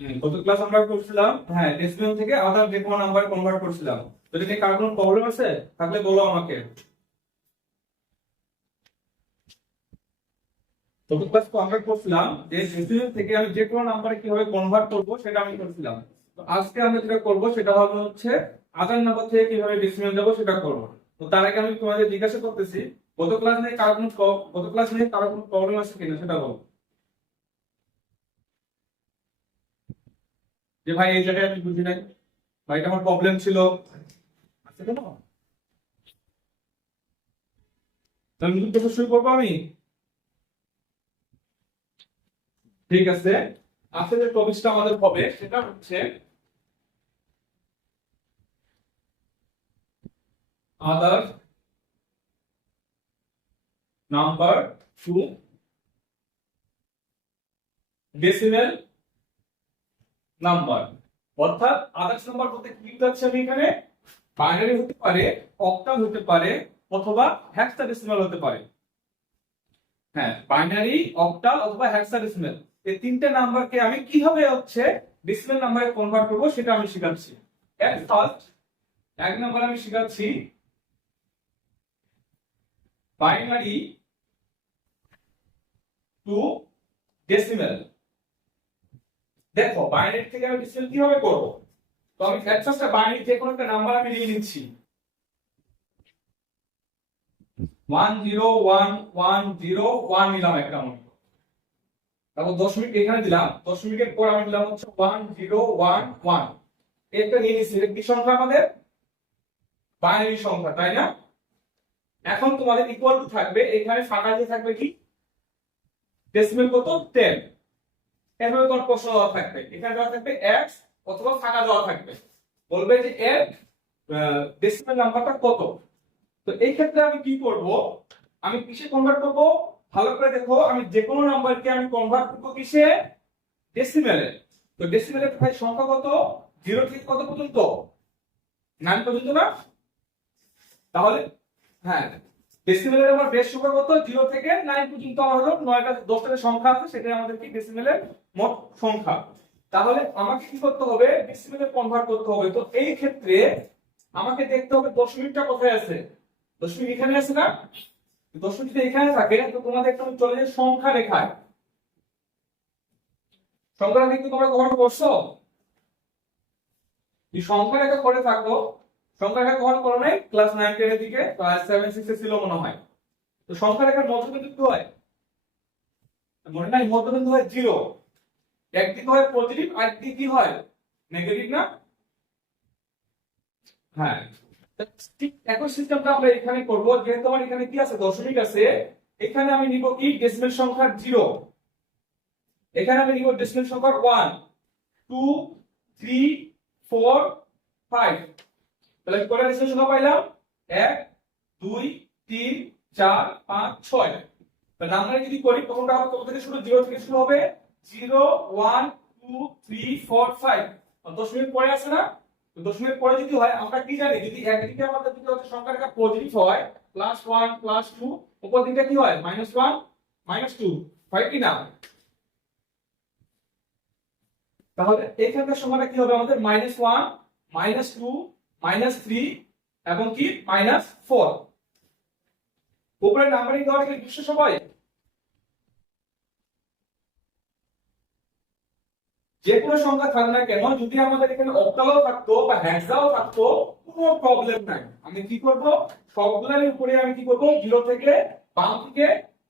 গত ক্লাস আমরা করছিলাম, হ্যাঁ, ডেসিমেল থেকে আদার যে কোনো নাম্বার কনভার্ট করছিলাম। যদি নিয়ে কার কোনো প্রবলেম আছে থাকলে বলো আমাকে। গত ক্লাস কনভার্ট করছিলাম যে ডেসিমেল থেকে আমি যে কোনো নাম্বারে কিভাবে কনভার্ট করব সেটা আমি করছিলাম। তো আজকে আমরা যেটা করব সেটা হচ্ছে আদার নাম্বার থেকে কিভাবে ডেসিমেল দেবো সেটা করব। তো তার আগে আমি তোমাদের জিজ্ঞাসা করতেছি, গত ক্লাস নিয়ে কারো কোনো প্রবলেম আছে কিনা সেটা বলো। যে ভাই এই জায়গায় আমি বুঝি নাই, ভাই এটা আমার প্রবলেম ছিল, আছে কেন? তাহলে নতুন কথা শুরু করবো আমি। ঠিক আছে, আজকে যে টপিকটা আমাদের হবে সেটা হচ্ছে other number to decimal number. অর্থাৎ আদার্স নাম্বার বলতে কি বোঝাচ্ছি আমি এখানে? বাইনারি হতে পারে, অক্টাল হতে পারে, অথবা হেক্সাডেসিমাল হতে পারে। হ্যাঁ, বাইনারি, অক্টাল অথবা হেক্সাডেসিমাল, এই তিনটে নাম্বারকে আমি কিভাবে ডেসিমেল নাম্বারে কনভার্ট করব সেটা আমি শেখাচ্ছি। ফার্স্ট এক নাম্বার আমি শেখাচ্ছি বাইনারি টু ডেসিমেল। দেখো বাইনারি থেকে আমি ডেসিমেল কিভাবে করব। তো আমি ফার্স্টটা বাইনারি যে কোনো একটা নাম্বার আমি নিয়ে নিচ্ছি, 1011101 নিলাম একটা মনে। তারপর দশমিক এখানে দিলাম, দশমিকের পর আমি দিলাম হচ্ছে 1011। এটা নিয়ে নিচ্ছি, এটা কি সংখ্যা আমাদের? বাইনারি সংখ্যা, তাই না? এখন তোমাদের ইকুয়াল টু থাকবে, এখানে ফাঁকা দিয়ে থাকবে কি ডেসিমেল কত 10। এভাবে কোন প্রশ্ন দেওয়া থাকবে, এখানে দেওয়া থাকবে x অথবা ফাঁকা দেওয়া থাকবে, বলবে যে এর ডেসিমেল নাম্বারটা কত। তো এই ক্ষেত্রে আমি কি করব, আমি কিসে কনভার্ট করব? ভালো করে দেখো, আমি যে কোনো নাম্বারকে আমি কনভার্ট করব কিসে? ডেসিমেলে। তো ডেসিমেলের ভাই সংখ্যা কত? 0 থেকে কত পর্যন্ত? 9 পর্যন্ত না? তাহলে হ্যাঁ, ডেসিমেলের আমার বেস সংখ্যা কত? 0 থেকে 9 পর্যন্ত আমার হলো 9টা 10টা সংখ্যা আছে, সেটাই আমাদের কি ডেসিমেলের মোট সংখ্যা। তাহলে আমাকে কি করতে হবে? ডেসিমেলে কনভার্ট করতে হবে। তো এই ক্ষেত্রে আমাকে দেখতে হবে দশমিকটা কোথায় আছে। দশমিক এখানে আছে না? দশমিক যদি এখানে থাকে তো তোমাদের একটা চলে যায় সংখ্যা রেখায়। সংখ্যা রেখা তোমরা কখনো করছো? এই সংখ্যা রেখা করে থাকো, সংখ্যা রেখা কখনো করো নাই? ক্লাস 9 10 এর দিকে, ক্লাস 7 6 এ ছিল মনে হয়। তো সংখ্যা রেখার মধ্যবিন্দু কি হয়? মনে নাই? মধ্যবিন্দু হয় 0। একদিক হয় পজিটিভ, আরেকদিক কি হয় নেগেটিভ না? হ্যাঁ, ঠিক একই সিস্টেমটা আমরা এখানে করব। যেহেতু আমার এখানে কি আছে? দশমিক আছে, এখানে আমি নিব কি ডেসিমেল সংখ্যা 0, এখানে আমি নিব ডেসিমেল সংখ্যা 1 2 3 4 5। তাহলে কয়টা ডেসিমেল সংখ্যা পাইলাম? 1 2 3 4 5 6। তাহলে আমরা যদি করি প্রথমটা হবে কত থেকে শুরু? 0 থেকে শুরু হবে, 0 1 2 3 4 5। দশমিক পরে আছে না? তো দশমিক পরে যদি হয় আমরা কি জানি, যদি একদিকে আমাদের যদি সংখ্যা রেখা পজিটিভ হয় +1 +2, উপর দিকে কি হয় -1 -2, হয় কি না? তাহলে এখানকার সংখ্যাটা কি হবে আমাদের? -1 -2 -3 এবং কি -4। উপরে নাম্বারিং দেওয়া কি বুঝছো সবাই? যে কোনো সংখ্যা থাক না কেন, যদি আমাদের এখানে অক্টালও থাকতো বা হেক্সাও থাকতো, কোনো প্রবলেম নাই। আমি কি করব? সবগুলোর উপরে আমি কি করব? 0 থেকে বাম দিকে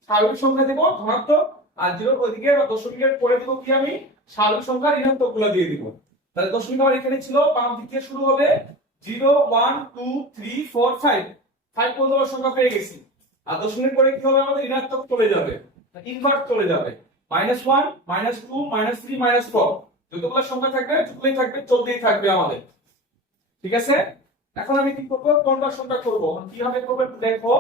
স্বাভাবিক সংখ্যা দেব ধনাত্মক, আর 0 ওইদিকে বা দশমিকের পরে দেব কি আমি স্বাভাবিক সংখ্যা ঋণাত্মক গুলো দিয়ে দিব। তাহলে দশমিক আমার এখানে ছিল, বাম দিকে শুরু হবে 0 1 2 3 4 5, 5 পর্যন্ত সংখ্যা পেয়ে গেছি। আর দশমিকের পরে কি হবে আমাদের? ঋণাত্মক চলে যাবে, ইনভার্ট চলে যাবে, -1 -2 -3 -4। যতগুলো সংখ্যা থাকবে যতগুলোই থাকবে চলতেই থাকবে আমাদের। ঠিক আছে, এখন আমি কি করব? কনভার্সনটা করব। কিভাবে করব একটু দেখো।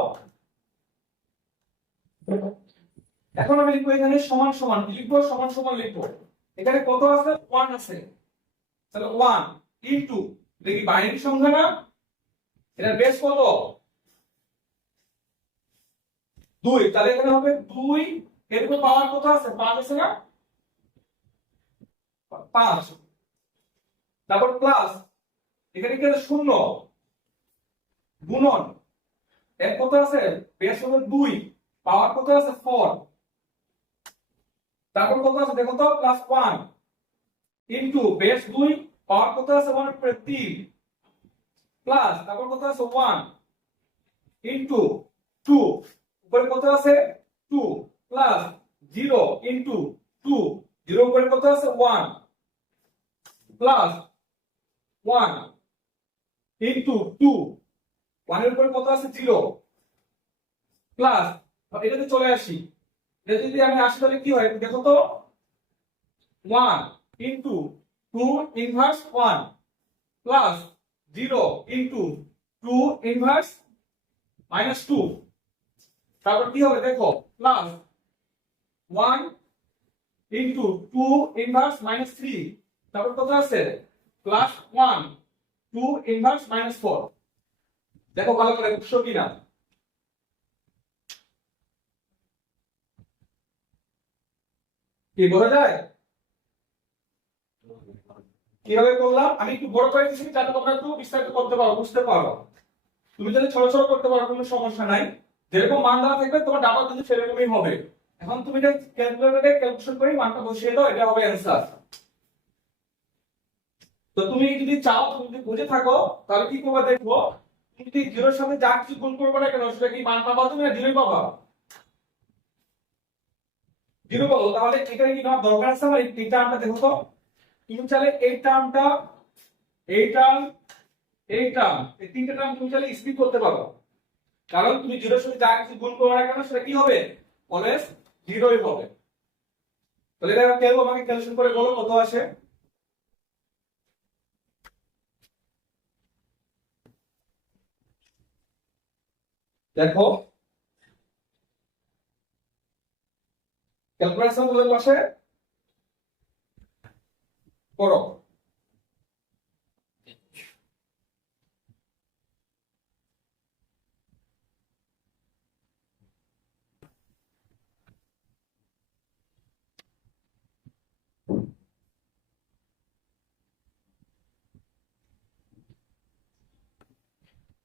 এখন আমি লিখবো এখানে সমান সমান লিখবো, সমান সমান লিখবো। এখানে কত আছে? 1 আছে, তাহলে 1 ইনটু, দেখি বাইনারি সংখ্যা না? এটার বেস কত? 2, তাহলে এখানে হবে 2। এর উপর পাওয়ার কত আছে? 5 আছে না? 5, তারপর প্লাস এখানে কি আছে 0 গুণন এর কত আছে বেস হলো 2, পাওয়ার কত আছে 4, তারপর কত আছে দেখো তো প্লাস 1 ইনটু বেস 2, পাওয়ার কত আছে 1 উপরে 3, প্লাস তারপর কত আছে 1 ইনটু 2, উপরে কত আছে 2, প্লাস 0 ইনটু 2, 0 উপরে কত আছে 1, প্লাস 1 ইনটু 2, 1 এর উপরে কত আছে 0, প্লাস এটাতে চলে আসি, এটা যদি আমি আসি তাহলে কি হয় দেখো তো 1 into 2 inverse 1, plus 0 into 2 inverse minus 2, তারপর কি হবে দেখো প্লাস 1 ইনটু 2 ইনভার্স মাইনাস 3, তারপর কত আছে প্লাস 1 2 ইনভার্স মাইনাস 4, দেখো ভালো করে বুঝছো কিনা। কি বোঝা যায় কিভাবে করলাম? আমি একটু বড় করে দিচ্ছি যাতে তোমরা একটু বিস্তারিত করতে পারো, বুঝতে পারো। তুমি যদি ছোট ছোট করতে পারো কোনো সমস্যা নাই, যেরকম মান দেওয়া থাকবে তোমার ডাটা কিন্তু সেরকমই হবে। এখন তুমি এটা ক্যালকুলেটরে ক্যালকুলেশন করে মানটা বসিয়ে দাও, এটা হবে অ্যানসার। তো তুমি যদি চাও, তুমি যদি বুঝে থাকো তাহলে কি করবে দেখো, তুমি যদি জিরোর সাথে যা কিছু গুণ করবে না কেন সেটা কি মান পাবা তুমি না জিরোই পাবা? জিরো পাবো। তাহলে এটা কি না দরকার আছে আমার এই টার্মটা দেখো তো, তুমি চাইলে এই টার্মটা, এই টার্ম, এই টার্ম, এই তিনটা টার্ম তুমি চাইলে স্কিপ করতে পারো, কারণ তুমি জিরোর সাথে যা কিছু গুণ করবে না কেন সেটা কি হবে অলওয়েজ জিরোই হবে। তাহলে এটা কেউ আমাকে ক্যালকুলেশন করে বলো কত আসে। দেখো ক্যালকুলেশন বলে পাশে করো।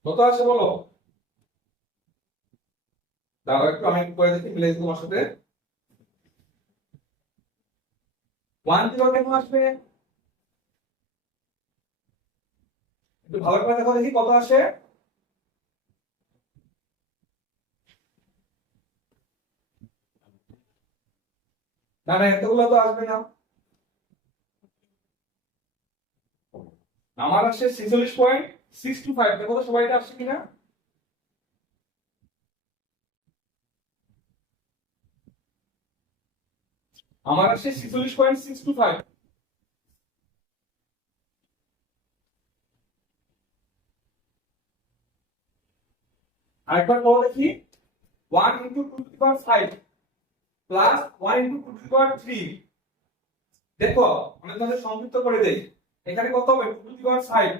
কত আসে বলো? দাঁড়াও একটু আমি করে দেখি মিলে তোমার সাথে। 1 0 কেমন আসবে একটু ভালো করে দেখো দেখি কত আসে। না না এতগুলো তো আসবে না, আমার আসছে 46.625। দেখো তো সবাই এটা আসছে কিনা। আমার আসছে 46.625। আরেকবার বলো দেখি, 1 into 2 to the power 5 plus 1 into 2 to the power 3। দেখো আমি তোমাদের সংক্ষিপ্ত করে দেই, এখানে কত হবে 2 টু দি পাওয়ার 5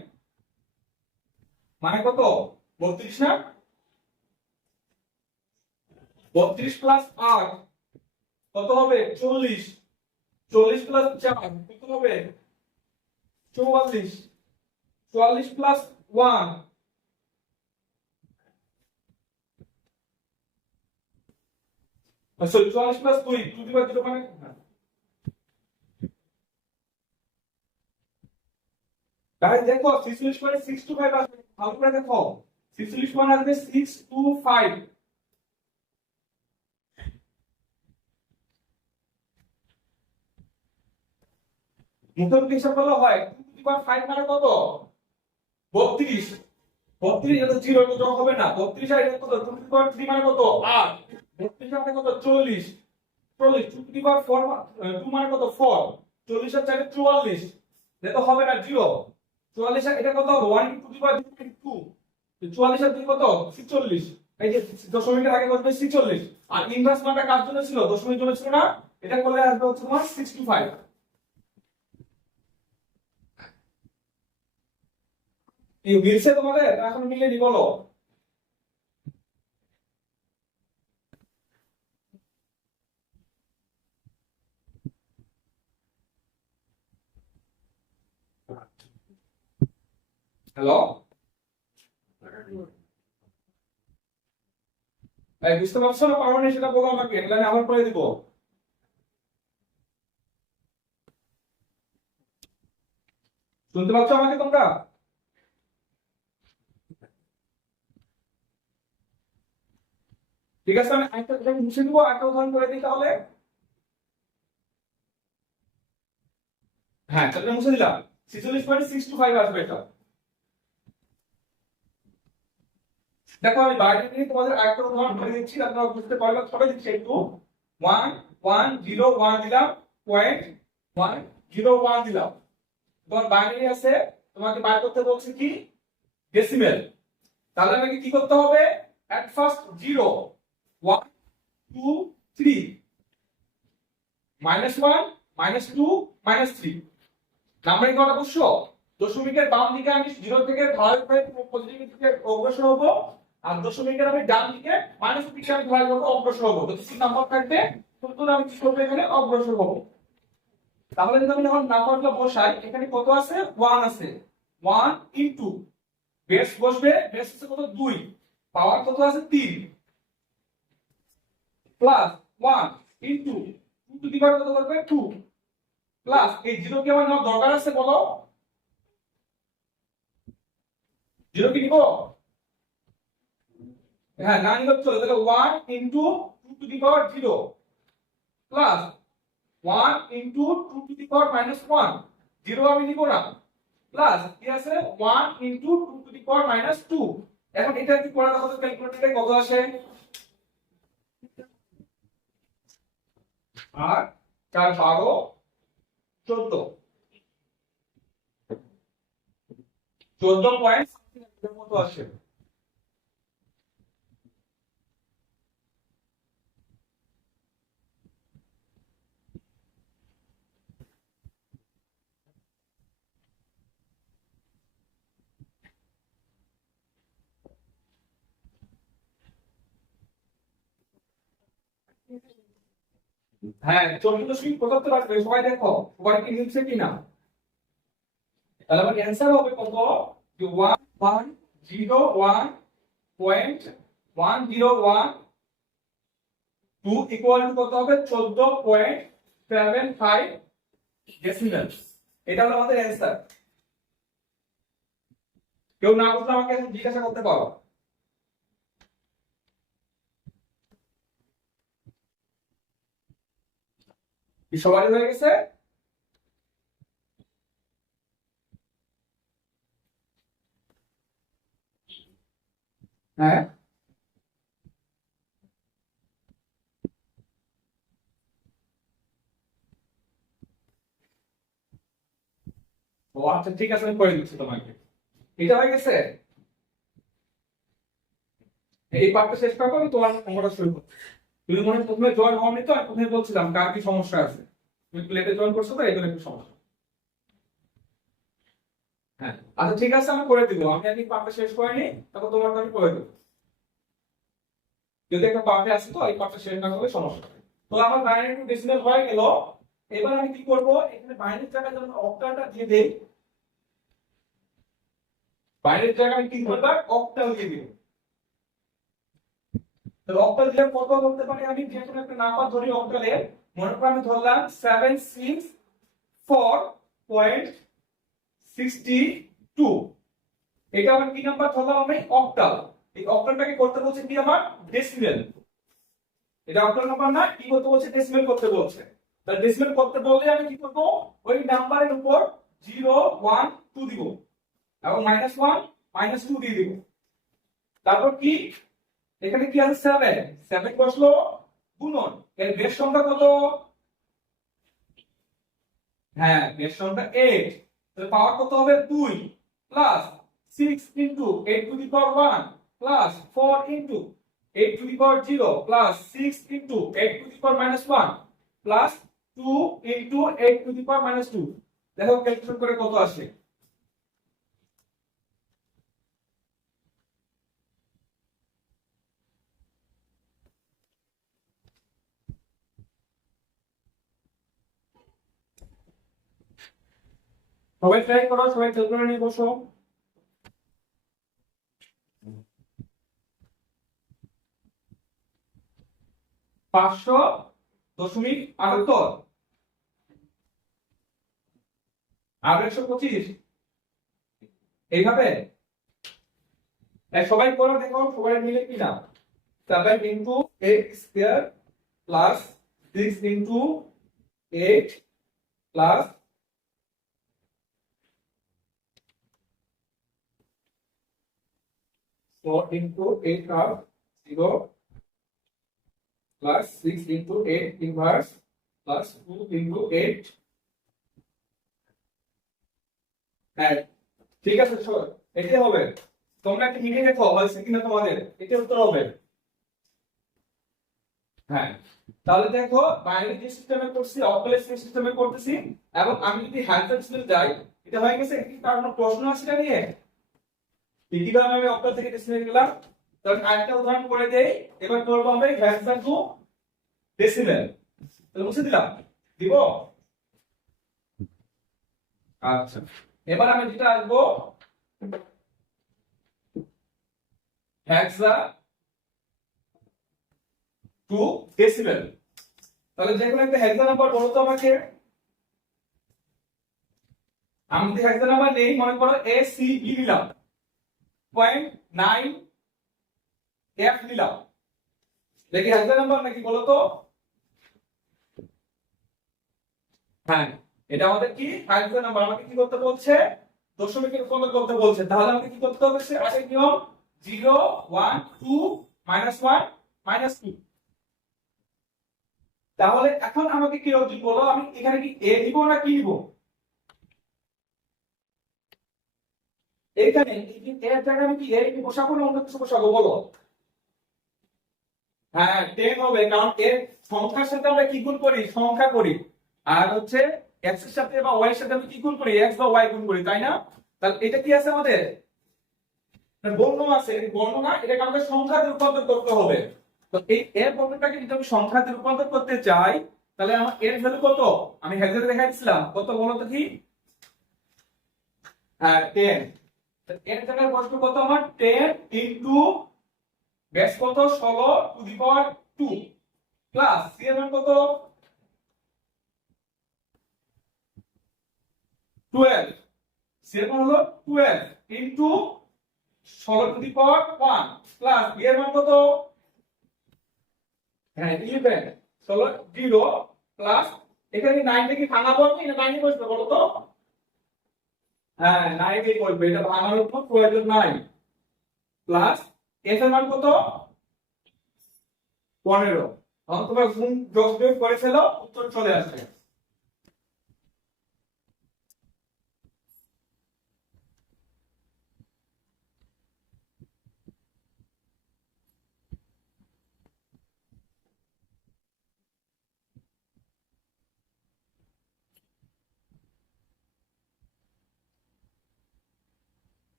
মানে কত 32 না, 32 প্লাস 8 কত হবে 40, 40 প্লাস 4 কত হবে 44, 44 plus 1 sorry 44 plus 2 to the power 0 মানে গাইস দেখো 46 মানে 625 আসবে, ভালো করে দেখো 46 মানে আসবে 625। মুখের হিসাব করলে হয় 2 টু দি পাওয়ার 5 মানে কত 32, 32 এটা তো জিরো তো যোগ হবে না, 32 আর এটা কত 2 টু দি পাওয়ার 3 মানে কত 8, 32 মানে কত 40, 40 2 টু দি পাওয়ার 4 2 মানে কত 4, 40 আর 4 44, এটা তো হবে না জিরো। 44 আর এটা কত হবে 1 টু দি পাওয়ার 2, 44 আর 2 কত 46, এই যে দশমিকের আগে কত 46, আর ইনভার্স মানটা কার জন্য ছিল দশমিকের জন্য ছিল না, এটা করলে আসবে হচ্ছে তোমার 65। এই মিলছে তোমাদের এখন মিলেনি বলো? হ্যালো, বুঝতে পারছো না? পারো না সেটা বলো আমাকে, তাহলে আমি আবার করে দিব। শুনতে পাচ্ছ আমাকে তোমরা? ঠিক আছে, আমি একটা মুছে দিব, একটা উদাহরণ করে দিই তাহলে। হ্যাঁ, তাহলে মুছে দিলাম। 46.625 আসবে এটা। দেখো আমি বাইরে থেকে তোমাদের আরেকটা উদাহরণ করে দিচ্ছি, আপনারা বুঝতে পারবেন। সবাই দিচ্ছি একটু। 1 1 0 1 দিলাম, 0.101 দিলাম। তোমার বাইনারি আছে, তোমাকে বাইর করতে বলছে কি? ডেসিমেল। তাহলে আমাকে কি করতে হবে? এট ফার্স্ট 0 1 2 3 -1 -2 -3 নাম্বারিং করা অবশ্য। দশমিকের বাম দিকে আমি 0 থেকে ধারাবাহিক পজিটিভ দিকে অগ্রসর হব, আর দশমিকের আমি ডান দিকে মাইনাস দিকে আমি ধারাবাহিক অগ্রসর হব। যদি নাম্বার থাকবে তখন আমি কি করব? এখানে অগ্রসর হব। তাহলে যদি আমি এখন নাম্বারটা বসাই, এখানে কত আছে? 1 আছে। 1 ইনটু বেস বসবে, বেস আছে কত? 2, পাওয়ার কত আছে? 3, প্লাস 1 ইনটু 2 টু দি পাওয়ার কত করবে? 2, প্লাস এই 0 কি আমার নেওয়ার দরকার আছে বলো? 0 কি নিব? হ্যাঁ, না নিলে চলে। তাহলে 1 into 2 to the power 0 plus 1 into 2 to the power -1, 0 আমি নিব না, প্লাস কি আছে? 1 ইনটু 2 টু দি পাওয়ার -2। এখন এটা কি করে দেখো তো ক্যালকুলেটরে কত আসে? আর 4 12 14, 14 পয়েন্ট এর মতো আসে। হ্যাঁ, 14.75 আসবে। সবাই দেখো, সবাই কি লিখছে কিনা? তাহলে আমার অ্যানসার হবে কত? যে 1101.101 ইকুয়াল টু কত হবে? 14.75 ডেসিমেল। এটা হলো আমাদের অ্যানসার। কেউ না বুঝলে আমাকে এখন জিজ্ঞাসা করতে পারো। কি সবাই হয়ে গেছে? হ্যাঁ, ও আচ্ছা, ঠিক আছে, আমি করে দিচ্ছি তোমাকে। এটা হয়ে গেছে। এই পার্টটা শেষ করবো, আমি তোমার অঙ্কটা শুরু করবো। তুমি মনে হয় প্রথমে জয়েন হওনি, তো আমি প্রথমে বলছিলাম কার কি সমস্যা আছে। তুমি লেটে জয়েন করছো তো, এই জন্য একটু সমস্যা। হ্যাঁ, আচ্ছা ঠিক আছে, আমি করে দিব। আমি আগে পার্টটা শেষ করে নিই, তারপর তোমারটা আমি করে দেবো। যদি একটা পার্টে আছে তো, এই পার্টটা শেষ না করলে সমস্যা হবে। তো আমার বাইনারি টু ডেসিমাল হয়ে গেল। এবার আমি কি করব? এখানে বাইনারির জায়গায় যখন অক্টালটা দিয়ে দেই, বাইনারির জায়গায় আমি কি করব? অক্টাল দিয়ে দিব। তো অক্টাল দিলে কত বলতে পারি? আমি যে কোনো একটা নাম্বার ধরি অক্টালে। মনে করো আমি ধরলাম 764.62। এটা আমার কি নাম্বার ধরলাম? আমি অক্টাল। এই অক্টালটাকে করতে বলছে কি আমার? ডেসিমেল। এটা অক্টাল নাম্বার না, কি করতে বলছে? ডেসিমেল করতে বলছে। তাহলে ডেসিমেল করতে বললে আমি কি করব? ওই নাম্বারের উপর 0 1 2 দিব, এবং -1 -2 দিয়ে দিব। তারপর কি? এখানে কি আছে? 7 7 বসলো গুণন। এর বেশ সংখ্যা কত? হ্যাঁ, বেশ সংখ্যা 8। তাহলে পাওয়ার কত হবে? 2 plus 6 into 8 to the power 1 plus 4 into 8 to the power 0 plus 6 into 8 to the power -1 plus 2 into 8 to the power -2। দেখো ক্যালকুলেট করে কত আসে। সবাই ট্রাই করো, সবাই ক্যালকুলেটর নিয়ে বসো। 500.78 আর 125 এইভাবে সবাই করো, দেখো সবাই মিলে কিনা 7 into 8 square plus 6 into 8 plus 4 into 8 half 0 plus 6 into 8 inverse plus 2 into 8 হ্যাঁ ঠিক আছে এটাই হবে। তোমরা একটা লিখে দেখো হয়েছে কিনা তোমাদের, এটা উত্তর হবে। হ্যাঁ তাহলে দেখো বাইনারি সিস্টেমে করছি, অপারেটর সিস্টেমে করতেছি, এবং আমি যদি হ্যান্ডসার সিস্টেমে যাই এটা হয়ে গেছে। কি কারণ প্রশ্ন আছে এটা নিয়ে কিভাবে আমি অপারেটর থেকে ডেসিমেল গেলাম। তাহলে আরেকটা উদাহরণ করে দেই, এবার করব আমরা হ্যান্ডসার টু ডেসিমেল। তাহলে মুছে দিলাম, দিব। আচ্ছা এবার আমি যেটা আসবো হেক্সা টু ডেসিমেল। তাহলে যে কোনো একটা হেক্সা নাম্বার বলো তো আমাকে। আমি যদি হেক্সা নাম্বার নেই, মনে করো এ সি বি নিলাম, 0.9 এফ নিলাম, দেখি হেক্সা নাম্বার নাকি বলো তো। হ্যাঁ এটা আমাদের কি হেক্সা নাম্বার। আমাকে কি করতে বলছে, দশমিকে রূপান্তর করতে বলছে। তাহলে আমাকে কি করতে হবে, আগের নিয়ম 0 1 2 -1 -2। তাহলে এখন আমাকে কি বলো, আমি এখানে কি এ দিব না কি দিব? এখানে এর জায়গায় আমি কি এ বসাবো না অন্য কিছু বসাবো বলো? হ্যাঁ 10 হবে, কারণ এর সংখ্যার সাথে আমরা কি গুণ করি, সংখ্যা করি। আর হচ্ছে x এর সাথে বা y এর সাথে আমি কি গুণ করি, x বা y গুণ করি, তাই না? তাহলে এটা কি আছে আমাদের বর্ণ আছে, বর্ণ না, এটাকে আমাদের সংখ্যাতে রূপান্তর করতে হবে। তো এই এর বর্ণটাকে যদি আমি সংখ্যাতে রূপান্তর করতে চাই, তাহলে আমার এর ভ্যালু কত, আমি হেক্সাতে দেখাইছিলাম কত বলো তো কি। হ্যাঁ 10। এর জায়গায় বসবে কত আমার, 10 ইনটু বেস কত 16 to the power 2 plus C এর মান কত 12, সি এর মান হলো 12 into 16 to the power 1 plus B এর মান কত, হ্যাঁ 11 16 0 প্লাস এখানে 9 থেকে ভাঙাবো আমি না 9 বসবে বলো তো। হ্যাঁ 9 এই বসবে, এটা ভাঙার উপর প্রয়োজন নাই। প্লাস এফ এর মান কত 15। তখন তোমরা গুণ যোগ বিয়োগ করে ফেলো, উত্তর চলে আসবে।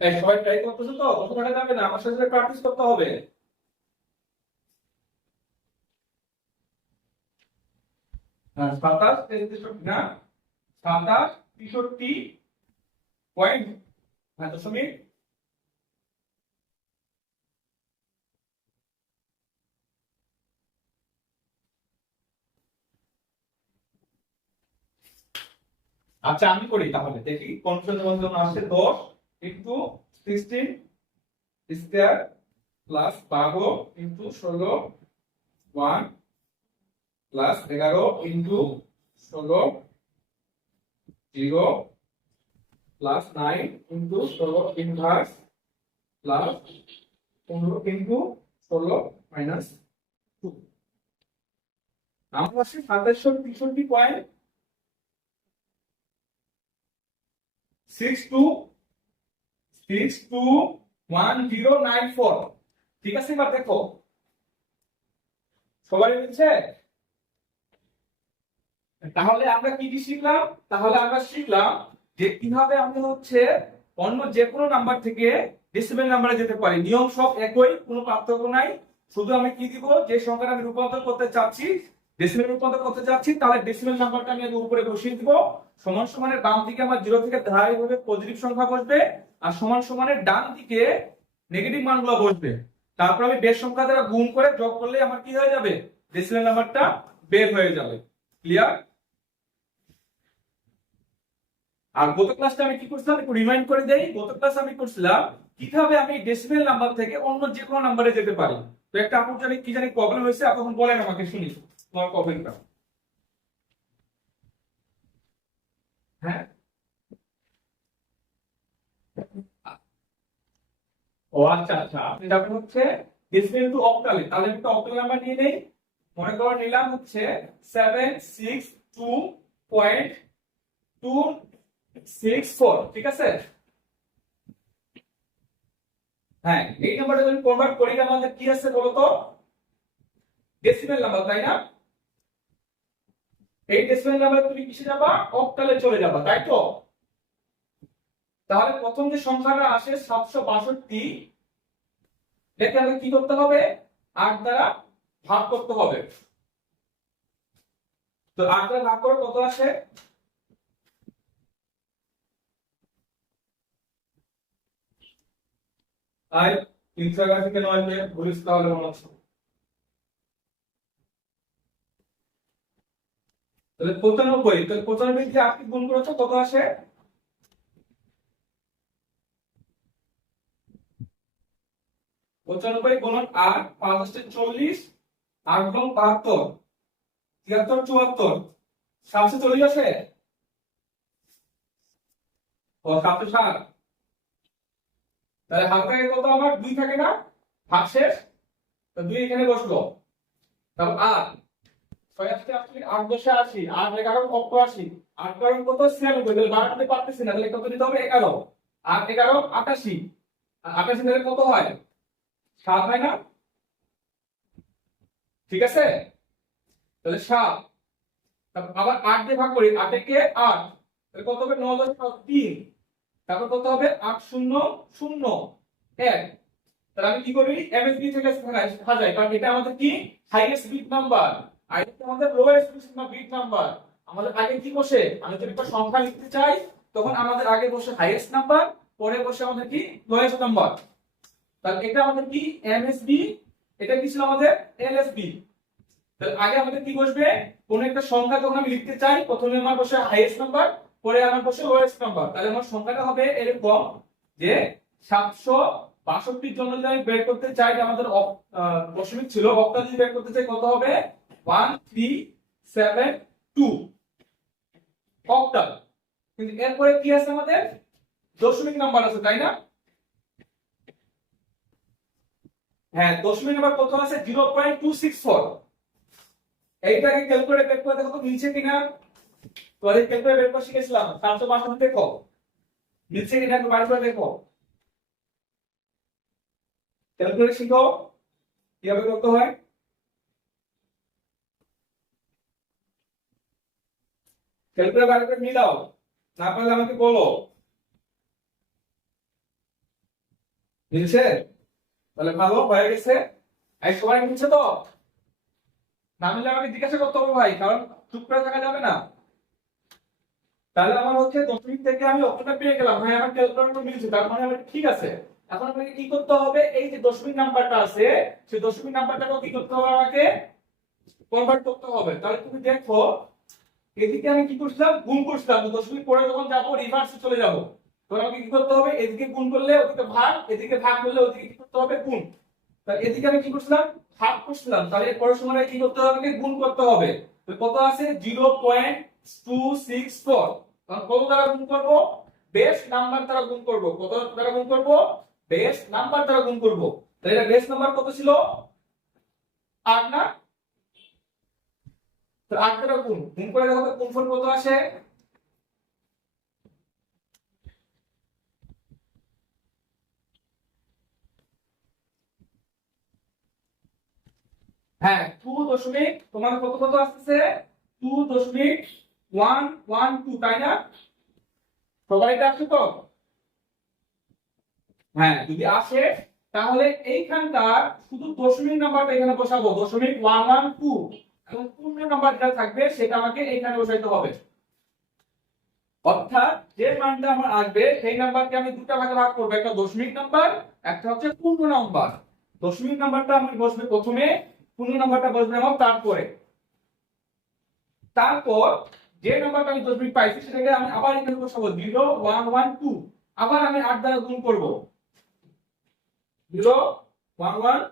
এই সবাই ট্রাই করতেছো তো, বসে থাকা যাবে না, আমার সাথে প্র্যাকটিস করতে হবে। হ্যাঁ 27 63 না 27 63 পয়েন্ট, হ্যাঁ দশমিক। আচ্ছা আমি করি তাহলে, দেখি কনফিউশন আসছে। 10 into 16 square plus 12 into 16 1 plus 11 into 16 0 plus 9 into 16 inverse plus 15 into 16 minus 2। আমার কাছে 2762.621094। ঠিক আছে, এবার দেখো সবাই মিলছে। তাহলে আমরা কি কি শিখলাম, তাহলে আমরা শিখলাম যে কিভাবে আমি হচ্ছে অন্য যে কোনো নাম্বার থেকে ডেসিমেল নাম্বারে যেতে পারি। নিয়ম সব একই, কোনো পার্থক্য নাই। শুধু আমি কি দিব, যে সংখ্যাটা আমি রূপান্তর করতে চাচ্ছি ডেসিমেল রূপান্তর করতে যাচ্ছি, তাহলে ডেসিমেল নাম্বারটা আমি আগে উপরে বসিয়ে দিব। সমান সমানের বাম দিকে আমার 0 থেকে ধারাবাহিকভাবে পজিটিভ সংখ্যা বসবে, আর সমান সমানের ডান দিকে নেগেটিভ মানগুলো বসবে। তারপর আমি বেশ সংখ্যা দ্বারা গুণ করে যোগ করলে আমার কি হয়ে যাবে, ডেসিমেল নাম্বারটা বের হয়ে যাবে। ক্লিয়ার? আর গত ক্লাসটা আমি কি করছিলাম একটু রিমাইন্ড করে দেই। গত ক্লাসে আমি করছিলাম কিভাবে আমি ডেসিমেল নাম্বার থেকে অন্য যে কোনো নাম্বারে যেতে পারি। তো একটা আপুর জানি কি জানি প্রবলেম হয়েছে, এখন বলেন আমাকে, শুনি তোমার প্রবলেমটা। হ্যাঁ, ও আচ্ছা আচ্ছা, আপনি যাবেন হচ্ছে ডেসিমেল টু অক্টালে। তাহলে আমি একটা অক্টাল নাম্বার নিয়ে নেই। মনে করো নিলাম হচ্ছে 762.264, ঠিক আছে? হ্যাঁ, এই নাম্বারটা যদি কনভার্ট করি আমাদের কি আছে বলো তো, ডেসিমেল নাম্বার, তাই না? এই ডেসিমেল নাম্বার তুমি কিসে যাবা, অক্টালে চলে যাবা, তাই তো? তাহলে প্রথম যে সংখ্যাটা আসে 762, এটাকে আমাকে কি করতে হবে, 8 দ্বারা ভাগ করতে হবে। তো 8 দ্বারা ভাগ করে কত আসে, আই 311 থেকে 9 কে বলিস তাহলে মনে হচ্ছে, তাহলে 95। তাহলে 95 দিয়ে 8 কে গুণ করেছো কত আসে, 95 গুণন 8, 5 × 40, 8 গুণ 72, 73, 74, 740 আসে, ও 760। তাহলে হাত থেকে কত আমার 2 থাকে না, ভাগ শেষ, তো 2 এখানে বসলো। তারপর 8, 6 আসতে আসতে 8 10 80, 8 11 88, 8 12 কত 96, তাহলে 12 তে পারতেছি না, তাহলে কত দিতে হবে 11, 8 11 88, আর 88 তাহলে কত হয় 7 হয় না, ঠিক আছে? তাহলে 7, তারপর আবার 8 দিয়ে ভাগ করি, 8 কে 8, তাহলে কত হবে 9 10 3, তারপর কত হবে 8 0 0 1। তাহলে আমি কি করি, এমএসবি থেকে সাজাই, কারণ এটা আমাদের কি হাইয়েস্ট বিট নাম্বার, আর এটা আমাদের লোয়েস্ট বিট নাম্বার। আমাদের আগে কি বসে, আমি যদি একটা সংখ্যা লিখতে চাই তখন আমাদের আগে বসে হাইয়েস্ট নাম্বার, পরে বসে আমাদের কি লোয়েস্ট নাম্বার। তাহলে এটা আমাদের কি এমএসবি, এটা কি ছিল আমাদের এলএসবি। তাহলে আগে আমাদের কি বসবে, কোন একটা সংখ্যা যখন আমি লিখতে চাই প্রথমে আমার বসে হাইয়েস্ট নাম্বার, পরে আমার বসে লোয়েস্ট নাম্বার। তাহলে আমার সংখ্যাটা হবে এরকম যে 762 জন্য যদি আমি বের করতে চাই, আমাদের দশমিক ছিল, অক্টাল যদি বের করতে চাই কত হবে 1372 অক্টাল। কিন্তু এরপরে কি আছে আমাদের দশমিক নাম্বার আছে, তাই না? হ্যাঁ, দশমিক নাম্বার কত আছে 0.264। এইটাকে ক্যালকুলেট বের করে দেখো তো মিলছে কিনা। তোমাদের ক্যালকুলেট বের করে শিখেছিলাম 762 দেখো মিলছে কিনা, একটু বার করে দেখো। ক্যালকুলেট শিখো কিভাবে করতে হয়। ক্যালকুলেট বার করে মিলাও, না পারলে আমাকে বলো। মিলছে? তাহলে ভালো হয়ে গেছে। এই সবাই মিলছে তো? না মিললে আমাকে জিজ্ঞাসা করতে হবে ভাই, কারণ চুপ করে থাকা যাবে না। তাহলে আমার হচ্ছে দশমিক থেকে আমি অতটা পেয়ে গেলাম, ভাই আমার ক্যালকুলেটর মিলছে, তার মানে আমার ঠিক আছে। এখন আমাকে কি করতে হবে, এই যে দশমিক নাম্বারটা আছে সেই দশমিক নাম্বারটাকেও কি করতে হবে, আমাকে কনভার্ট করতে হবে। তাহলে তুমি দেখো এদিকে আমি কি করছিলাম, গুণ করছিলাম, তো দশমিক পরে যখন যাবো রিভার্সে চলে যাবো, তখন আমাকে কি করতে হবে, এদিকে গুণ করলে ওদিকে ভাগ, এদিকে ভাগ করলে ওদিকে কি করতে হবে গুণ। তাহলে এদিকে আমি কি করছিলাম, ভাগ করছিলাম, তাহলে পরের সময় কি করতে হবে, আমাকে গুণ করতে হবে। তো কত আছে 0.264, তখন কত দ্বারা গুণ করব, বেস নাম্বার দ্বারা গুণ করব। কত দ্বারা গুণ করব, বেস নাম্বার দ্বারা গুণ করব। তাহলে এটা বেস নাম্বার কত ছিল 8 না, তো 8 দ্বারা গুণ গুণ করে দেখো তো গুণফল কত আসে। হ্যাঁ, 2 দশমিক তোমাদের কত কত আসছে 2.112, তাই না? সবাই এটা আসছে তো? হ্যাঁ, যদি আসে তাহলে এইখানকার শুধু দশমিক নাম্বারটা এখানে বসাবো, 0.112। এবং পূর্ণ নাম্বার যেটা থাকবে সেটা আমাকে এখানে বসাইতে হবে। অর্থাৎ যে মানটা আমার আসবে সেই নাম্বারকে আমি দুটো ভাগে ভাগ করব, একটা দশমিক নাম্বার, একটা হচ্ছে পূর্ণ নাম্বার। দশমিক নাম্বারটা আমার বসবে প্রথমে, পূর্ণ নাম্বারটা বসবে আমার তারপরে। তারপর যে নাম্বারটা আমি দশমিক পাইছি সেটাকে আমি আবার এখানে বসাবো 0 1 1 2, আবার আমি 8 দ্বারা গুণ করব 0 1 1,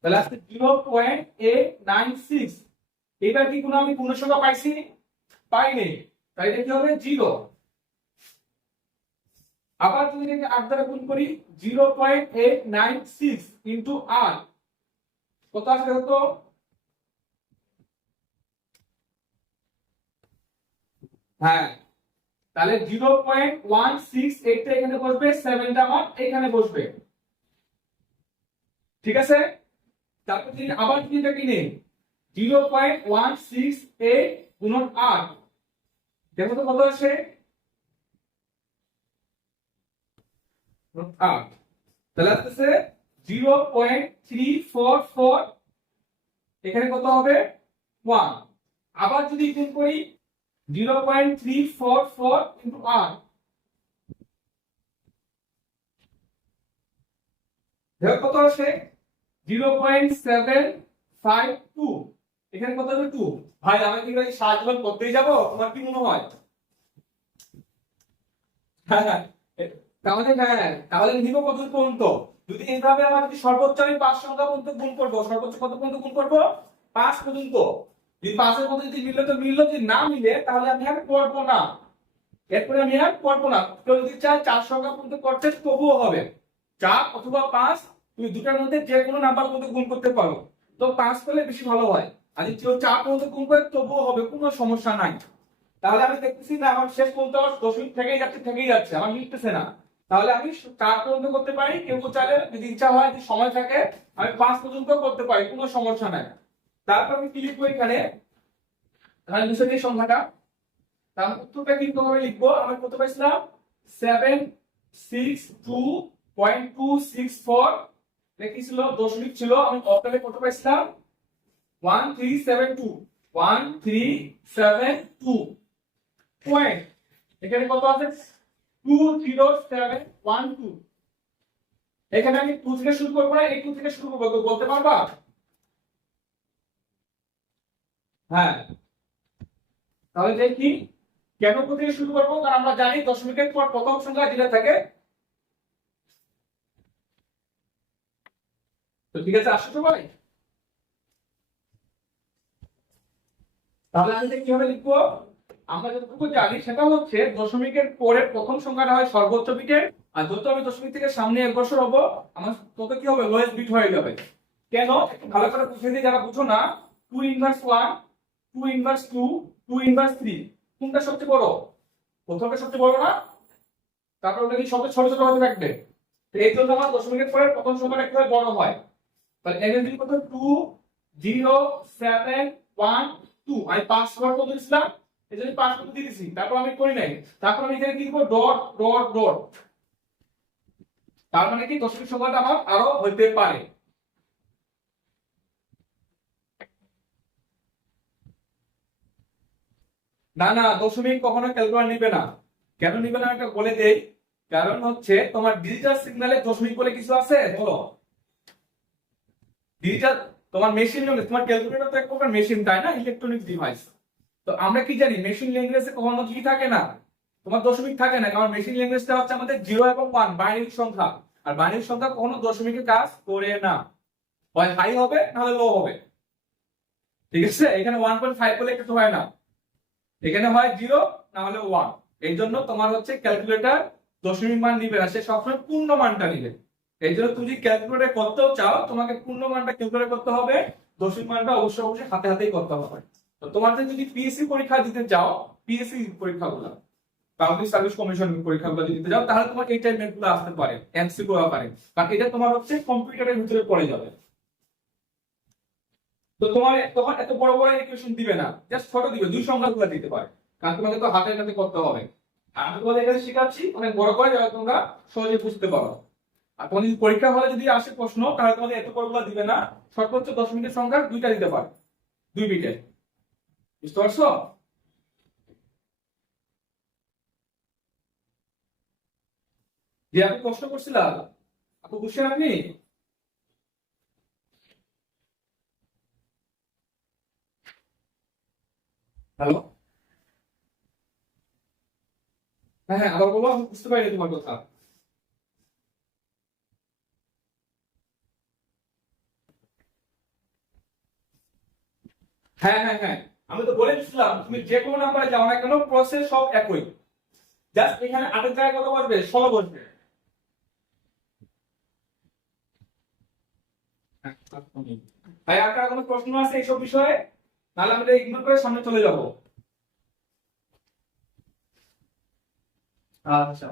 তাহলে আসছে 0.896। এবার কি কোনো আমি পূর্ণ সংখ্যা পাইছি? পাইনি, তাই এটা কি হবে 0। আবার যদি এটাকে 8 দ্বারা গুণ করি 0.896 ইনটু 8 কত আসবে? হতো হ্যাঁ, তাহলে 0.168 টা এখানে বসবে, 7 টা আমার এখানে বসবে, ঠিক আছে। তারপর যদি আবার যদি এটা কিনে 0.168 গুণন 8, দেখো তো কত আসে? 8। তাহলে আসছে 0.344, এখানে কত হবে? 1। আবার যদি গুণ করি 0.344 ইনটু 8, দেখো কত আসে? 0.752, এখানে কত হবে? 2। ভাই আমি কি এই 7 গুণ করতেই যাব? তোমার কি মনে হয়? হ্যাঁ, তাহলে নিব কত পর্যন্ত? যদি এইভাবে আমার যদি সর্বোচ্চ আমি 5 সংখ্যা পর্যন্ত গুণ করব, সর্বোচ্চ কত পর্যন্ত গুণ করব? 5 পর্যন্ত। যদি 5 এর মধ্যে যদি মিললে তো মিললো, যদি না মিলে তাহলে আমি আর করব না, এরপরে আমি আর করব না। কেউ যদি চায় 4 সংখ্যা পর্যন্ত করতে তবুও হবে, 4 অথবা 5, তুমি দুটার মধ্যে যে কোনো নাম্বার পর্যন্ত গুণ করতে পারো। তো 5 করলে বেশি ভালো হয়, আর যদি কেউ 4 পর্যন্ত গুণ করে তবুও হবে, কোনো সমস্যা নাই। তাহলে আমি দেখতেছি না আমার শেষ পর্যন্ত দশমিক থেকেই যাচ্ছে, আমার মিলতেছে না। তাহলে আমি 4 পর্যন্ত করতে পারি, কেউ চাইলে যদি ইচ্ছা হয়, যদি সময় থাকে আমি 5 পর্যন্ত করতে পারি, কোনো সমস্যা নাই। তারপর আমি কি লিখবো এখানে? এখানে নিচে যে সংখ্যাটা, তার উত্তরটা কিন্তু আমি লিখবো, আমি কত পাইছিলাম? 762.264 লিখেছিল, দশমিক ছিল, আমি অক্টালে কত পাইছিলাম? 1372, 1372 পয়েন্ট, এখানে কত আছে? 20712। এখানে আমি 2 থেকে শুরু করব না, এই 2 থেকে শুরু করব, বলতে পারবা? হ্যাঁ, তাহলে দেখি কেন 2 থেকে শুরু করব, কারণ আমরা জানি দশমিকের পর প্রথম সংখ্যা যেটা থাকে। তো ঠিক আছে, আসো সবাই। তাহলে আমি কিভাবে লিখবো? আমরা যতটুকু জানি সেটা হচ্ছে দশমিকের পরে প্রথম সংখ্যাটা হয় সর্বোচ্চ বিটের, আর যত আমি দশমিক থেকে সামনে অগ্রসর হব আমার তত কি হবে? লোয়েস্ট বিট হয়ে যাবে। কেন? একটু ভালো করে বুঝে দিই যারা বুঝো না। 2 ইনভার্স 1, 2 ইনভার্স 2, 2 ইনভার্স 3, কোনটা সবচেয়ে বড়? প্রথমটা সবচেয়ে বড় না? তারপর ওটা কি সবচেয়ে ছোট ছোট হতে থাকবে। তো এই জন্য আমার দশমিকের পরে প্রথম সংখ্যাটা একটু বড় হয়। তাহলে এর যদি কত? 2 0 7 1 2, আমি 5 বার কত দিছিলাম? এই জন্য 5 কত দিয়ে দিছি, তারপর আমি করি নাই। তারপর আমি এখানে কি করব? Dot dot dot. তার মানে কি দশমিক সংখ্যাটা আমার আরো হইতে পারে। না না, দশমিক কখনো ক্যালকুলেটর নিবে না। কেন নিবে না এটা বলে দেই। কারণ হচ্ছে তোমার ডিজিটাল সিগন্যালে দশমিক বলে কিছু আছে, বলো? ডিজিটাল তোমার মেশিন ল্যাঙ্গুয়েজ, তোমার ক্যালকুলেটর তো এক প্রকার মেশিন, তাই না? Electronics device. তো আমরা কি জানি মেশিন ল্যাঙ্গুয়েজে কখনো কি থাকে না? তোমার দশমিক থাকে না, কারণ মেশিন ল্যাঙ্গুয়েজটা হচ্ছে আমাদের 0 এবং 1 বাইনারি সংখ্যা, আর বাইনারি সংখ্যা কখনো দশমিকের কাজ করে না, হয় হাই হবে না হলে লো হবে। ঠিক আছে, এখানে 1.5 বলে কিছু হয় না, এখানে হয় 0 না হলে 1। এই জন্য তোমার হচ্ছে ক্যালকুলেটর দশমিক মান নিবে না, সে সবসময় পূর্ণ মানটা নিবে। এই জন্য তুমি যদি ক্যালকুলেটর করতেও চাও তোমাকে পূর্ণ মানটা ক্যালকুলেট করতে হবে, দশমিক মানটা অবশ্যই অবশ্যই হাতে হাতেই করতে হবে। তো তোমাদের যদি পিএসসি পরীক্ষা দিতে চাও, পিএসসি পরীক্ষাগুলো, পাবলিক সার্ভিস কমিশন পরীক্ষাগুলো দিতে যাও, তাহলে তোমার এই টাইপের গুলো আসতে পারে, এমসিকিউ পারে, কারণ এটা তোমার হচ্ছে কম্পিউটারের ভিতরে পড়ে যাবে। তো তোমার তখন এত বড় বড় ইকুয়েশন দিবে না, জাস্ট ছোট দিবে, দুই সংখ্যাগুলো দিতে পারে, কারণ তোমাকে তো হাতে হাতে করতে হবে। আমি তোমাদের এখানে শেখাচ্ছি অনেক বড় করে যাতে তোমরা সহজে বুঝতে পারো। আর তোমাদের পরীক্ষা হলে যদি আসে প্রশ্ন তাহলে তোমাদের এত করগুলো দিবে না, সর্বোচ্চ 10 মিনিটের সংখ্যা দুইটা দিতে পারে, 2 বিটের। বুঝতে পারছো? যে আপনি প্রশ্ন করছিলেন আপু, বুঝছেন আপনি? হ্যালো, হ্যাঁ হ্যাঁ, আবার বলো, আমি বুঝতে পারিনি তোমার কথা। হ্যাঁ হ্যাঁ হ্যাঁ, আমি তো বলে দিচ্ছিলাম তুমি যে কোনো নাম্বারে যাও না কেন, প্রসেস সব একই, জাস্ট এখানে 8 এর জায়গায় কত বসবে, 16 বসবে। ভাই আর কার কোনো প্রশ্ন আছে এইসব বিষয়ে? নাহলে আমরা ইগনোর করে সামনে চলে যাব। আচ্ছা,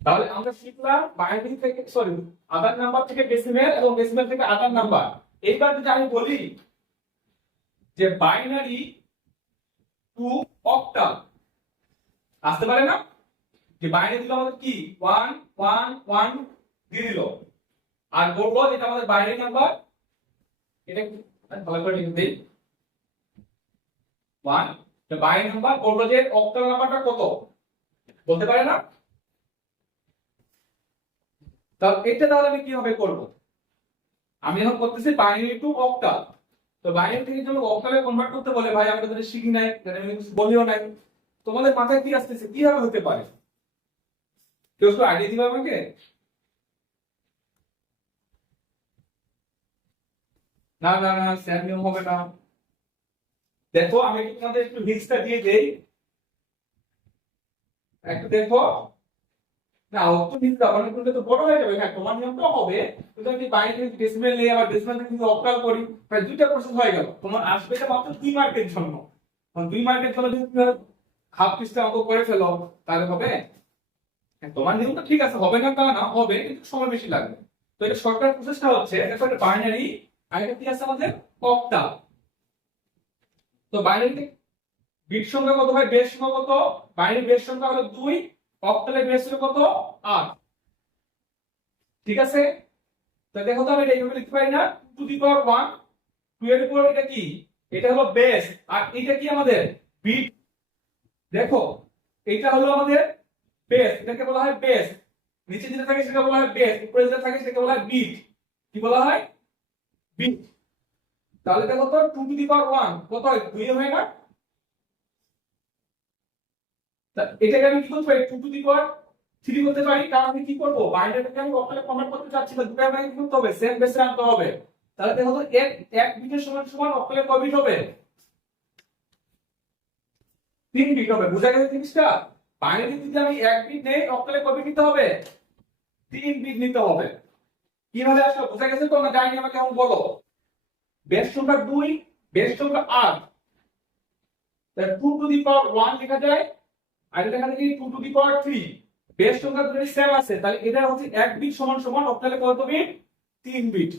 তাহলে আমরা শিখলাম বাইনারি থেকে, সরি, আধার নাম্বার থেকে ডেসিমেল এবং ডেসিমেল থেকে আধার নাম্বার। এইবার যদি আমি বলি যে বাইনারি টু অক্টাল, আসতে পারে না? যে বাইনারি দিল আমাদের কি 1 1 1 দিয়ে দিল, আর বলবো যেটা আমাদের বাইনারি নাম্বার, এটা ভালো করে লিখে দেই 1, তো বাইনারি নাম্বার বলবো যে অক্টাল নাম্বারটা কত, বলতে পারে না? তাহলে এটা তাহলে আমি কিভাবে করব? আমি এখন করতেছি বাইনারি টু অক্টাল। তো বাইনারি থেকে যখন অক্টালে কনভার্ট করতে বলে, ভাই আমি তো শিখি নাই, আমি কিছু বলিও নাই, তোমাদের মাথায় কি আসতেছে কিভাবে হতে পারে? কেউ একটু আইডিয়া দিবে আমাকে? না না না, স্যার নিয়ম হবে না। দেখো আমি একটু তোমাদের একটু হিন্টসটা দিয়ে দেই, একটু দেখো। না অত হিন্টস দাও, অনেক করলে তো বড় হয়ে যাবে। হ্যাঁ তোমার নিয়মটা হবে, কিন্তু আমি বাইরে ডেসিমেল নিয়ে আবার ডেসিমেল থেকে কিন্তু অক্টাল করি, প্রায় দুইটা প্রসেস হয়ে গেল। তোমার আসবে এটা মাত্র 2 মার্কের জন্য। 2 মার্কের জন্য যদি তুমি হাফ পিসটা অঙ্ক করে ফেলো তাহলে হবে? হ্যাঁ, তোমার নিয়মটা ঠিক আছে, হবে না তা না, হবে কিন্তু সময় বেশি লাগবে। তো এটা শর্টকাট প্রসেসটা হচ্ছে, দেখো এটা বাইনারি আর এটা কি আছে আমাদের অক্টাল। তো বাইনারিতে বিট সংখ্যা কত হয়, বেস সংখ্যা কত? বাইনারি বেস সংখ্যা হলো 2, অক্টালের বেস হলো কত, 8। ঠিক আছে? তো দেখো তো আমি এটা এইভাবে লিখতে পারি না, 2 টু দি পাওয়ার 1, 2 এর উপর এটা কি, এটা হলো বেস, আর এটা কি আমাদের বিট। দেখো এটা হলো আমাদের বেস, এটাকে বলা হয় বেস। নিচে যেটা থাকে সেটা বলা হয় বেস, উপরে যেটা থাকে সেটাকে বলা হয় বিট। কি বলা হয়? বিট। তাহলে দেখো তো 2 টু দি পাওয়ার 1 কত হয়, 2 হয় না? এটাকে আমি কি করতে পারি, 2 টু দি পাওয়ার 3 করতে পারি, কারণ আমি কি করব, বাইনারিটাকে আমি অক্টালে কনভার্ট করতে চাচ্ছি না, দুটো আমাকে কি করতে হবে, সেম বেসে আনতে হবে। তাহলে দেখো তো এক বিটের সমান সমান অক্টালে কয় বিট হবে, 3 বিট হবে। বুঝা গেছে জিনিসটা? বাইনারি যদি আমি 1 বিট নেই, অক্টালে কয় বিট নিতে হবে, 3 বিট নিতে হবে। কিভাবে আসলে বুঝা গেছে তো, না জানি আমাকে এখন বলো। বেস সংখ্যা 2, বেস সংখ্যা 8, তাহলে 2 টু দি পাওয়ার 1 লেখা যায়, আর এটা লেখা যায় 2 টু দি পাওয়ার 3। বেস সংখ্যা যদি সেম আছে তাহলে এটা হচ্ছে 1 বিট সমান সমান অক্টালে কত বিট, 3 বিট।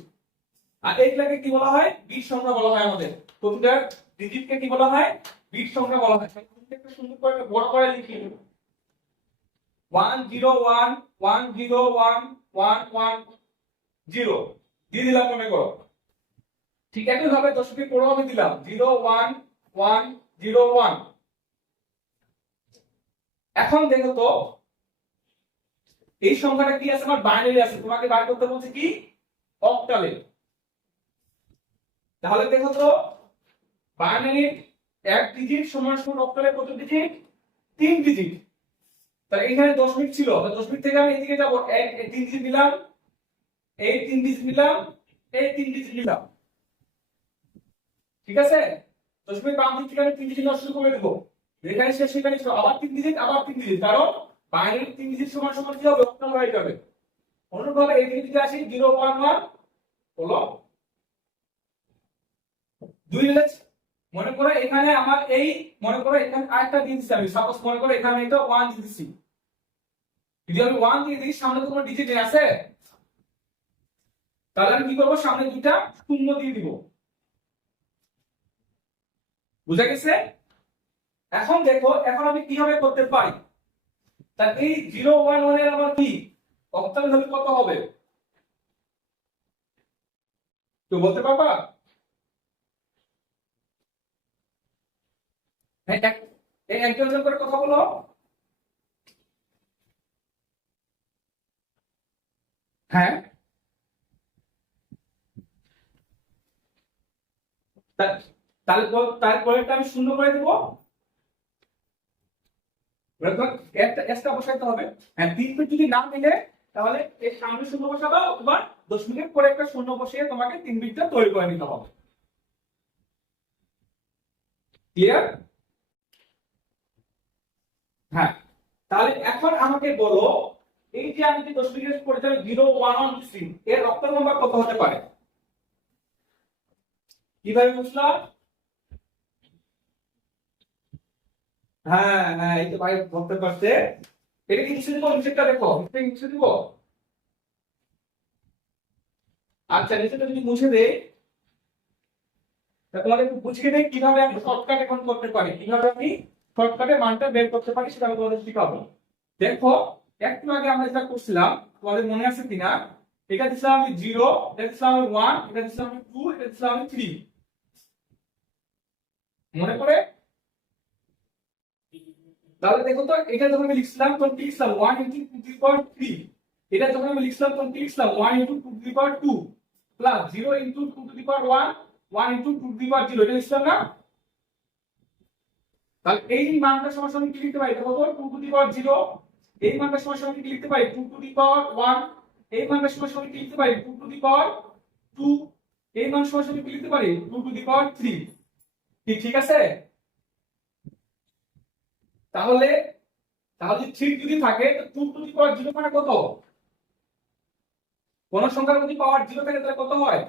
আর এইটাকে কি বলা হয়, বিট সংখ্যা বলা হয় আমাদের। প্রতিটা ডিজিটকে কি বলা হয়, বিট সংখ্যা বলা হয়। একটা সুন্দর করে বড় করে লিখি 101 101 110 দিয়ে দিলাম, মনে করো। ঠিক একই ভাবে দশমিক পরেও আমি দিলাম 01101। এখন দেখো তো এই সংখ্যাটা কি আছে, আমার বাইনারি আছে, তোমাকে বার করতে বলছে কি, অক্টালে। তাহলে দেখো তো বাইনারি এক ডিজিট সমান সমান অক্টালে কত ডিজিট, 3 ডিজিট। তাহলে এখানে দশমিক ছিল, দশমিক থেকে আমি এদিকে যাবো, 3 ডিজিট নিলাম, এই 3 ডিজিট নিলাম, এই 3 ডিজিট নিলাম। ঠিক আছে? দশমিক বাম দিক থেকে আমি 3 ডিজিট নষ্ট করে দেবো, এখানে শেষ, সেখানে আবার 3 ডিজিট, আবার 3 ডিজিট, কারণ বাইনারি 3 ডিজিট সমান সমান কি হবে, অক্টাল হয়ে যাবে। অনুরূপভাবে এই দিকে আসি 011 হলো 2 ডিজিট। মনে করো এখানে আমার এই, মনে করো এখানে আরেকটা দিয়ে দিচ্ছি আমি, সাপোজ মনে করো এখানে এটা 1 দিয়ে দিচ্ছি। যদি আমি 1 দিয়ে দিই, সামনে তো কোনো ডিজিট আছে, তাহলে আমি কি করবো, সামনে দুইটা শূন্য দিয়ে দিব। বুঝা গেছে? এখন দেখো, এখন আমি কিভাবে করতে পারি, তাহলে এই 0 1 1 এর আবার কি অক্টাল ভ্যালু কত হবে তো বলতে পারবা? হ্যাঁ, এই একজন করে কথা বলো। হ্যাঁ, তাহলে তারপরে আমি শূন্য করে দেবো, একটা এক্সট্রা বসাইতে হবে। হ্যাঁ, 3 বিট যদি না মিলে তাহলে এই সামনে শূন্য বসাবা, অথবা দশমিকের পরে একটা শূন্য বসিয়ে তোমাকে 3 বিটটা তৈরি করে নিতে হবে। ক্লিয়ার? হ্যাঁ, তাহলে এখন আমাকে বলো, এই যে আমি যে দশমিকের পরে 0 1 1 দিচ্ছি, এর অক্টাল নাম্বার কত হতে পারে? কিভাবে বুঝলাম? হ্যাঁ হ্যাঁ, এই তো ভাই ধরতে পারছে। এটা কি কিছু দিব? নিচেরটা দেখো, এটা কিছু দিব। আচ্ছা, নিচেরটা যদি মুছে দেই, তা তোমাদের একটু বুঝিয়ে দেই কিভাবে আমি শর্টকাট এখন করতে পারি, কিভাবে আমি শর্টকাটে মানটা বের করতে পারি, সেটা আমি তোমাদের শিখাবো। দেখো, একটু আগে আমরা যেটা করছিলাম তোমাদের মনে আছে কিনা, এটা দিছিলাম আমি 0, এটা দিছিলাম আমি 1, এটা দিছিলাম আমি 2, এটা দিছিলাম আমি 3। মনে পড়ে? তাহলে দেখো তো, এটা যখন আমি লিখছিলাম তখন কি লিখছিলাম 1 * 2^3, এটা যখন আমি লিখছিলাম তখন কি লিখছিলাম 1 * 2^2 প্লাস 0 * 2^1 1 * 2^0, এটা লিখছিলাম না? তাহলে এই মানটা সমান সমান কি লিখতে পারি দেখো তো, 2^0। এই মানটা সমান সমান কি লিখতে পারি 2^1। এই মানটা সমান সমান কি লিখতে পারি 2^2। এই মান সমান সমান কি লিখতে পারি 2^3। ঠিক আছে? তাহলে তাহলে 3 যদি থাকে তো 2^0 মানে কত? কোন সংখ্যার যদি পাওয়ার 0 থাকে তাহলে কত হয়?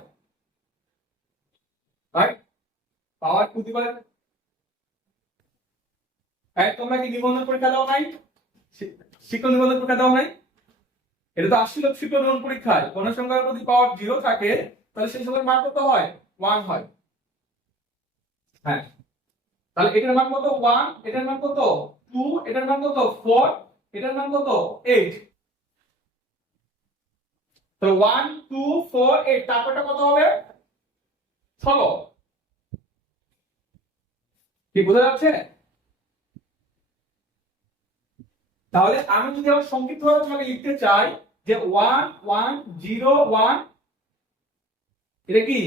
রাইট, পাওয়ার 2 দি পাওয়ার। হ্যাঁ, তোমরা কি নিবন্ধন পরীক্ষা দাও নাই? শিক্ষক নিবন্ধন পরীক্ষা দাও নাই? এটা তো আসছিল শিক্ষক নিবন্ধন পরীক্ষায়, কোন সংখ্যার যদি পাওয়ার 0 থাকে তাহলে সেই সংখ্যার মান কত হয়? 1 হয়। হ্যাঁ, তাহলে এটার মান কত? 1, এটার মান কত? 2, এটার মান কত? 4, এটার মান কত? 8। তো 1 2 4 8, তারপরটা কত হবে? 16। কি বোঝা যাচ্ছে? তাহলে আমি যদি আমার সংক্ষিপ্ত ভাবে তোমাকে লিখতে চাই যে 1 1 0 1, এটা কি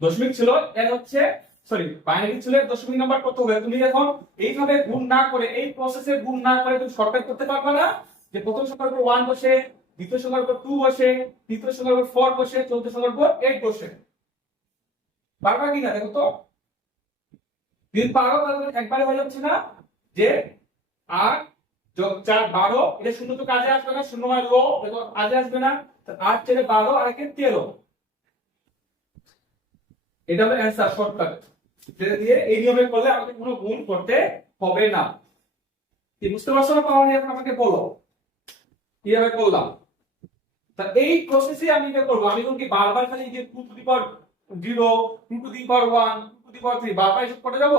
দশমিক ছিল, এর হচ্ছে সরি বাইনারি ছিল, দশমিক নাম্বার কত হবে? তুমি এখন এইভাবে গুণ না করে, এই প্রসেসে গুণ না করে তুমি শর্টকাট করতে পারবে না, যে প্রথম সংখ্যার উপর 1 বসে, দ্বিতীয় সংখ্যার উপর 2 বসে, তৃতীয় সংখ্যার উপর 4 বসে, চতুর্থ সংখ্যার উপর 8 বসে। পারবা কিনা দেখো তো? যদি পারো তাহলে একবারে হয়ে যাচ্ছে না, যে 8 যোগ 4 12, এটা শূন্য তো কাজে আসবে না, শূন্য হয় লো, দেখো কাজে আসবে না। 8 4 12 আর 1 13, এটা হলো অ্যানসার শর্টকাট। যেটা দিয়ে এই নিয়মে করলে আমাকে কোনো গুণ করতে হবে না। কি বুঝতে পারছো না? পাওয়া এখন আমাকে বলো কিভাবে করলাম। তা এই প্রসেসে আমি কি করব? আমি কি বারবার খালি যে 2 to the power 0, 2 to the power 1, 2 to the power 3 বারবার এসব করে যাব?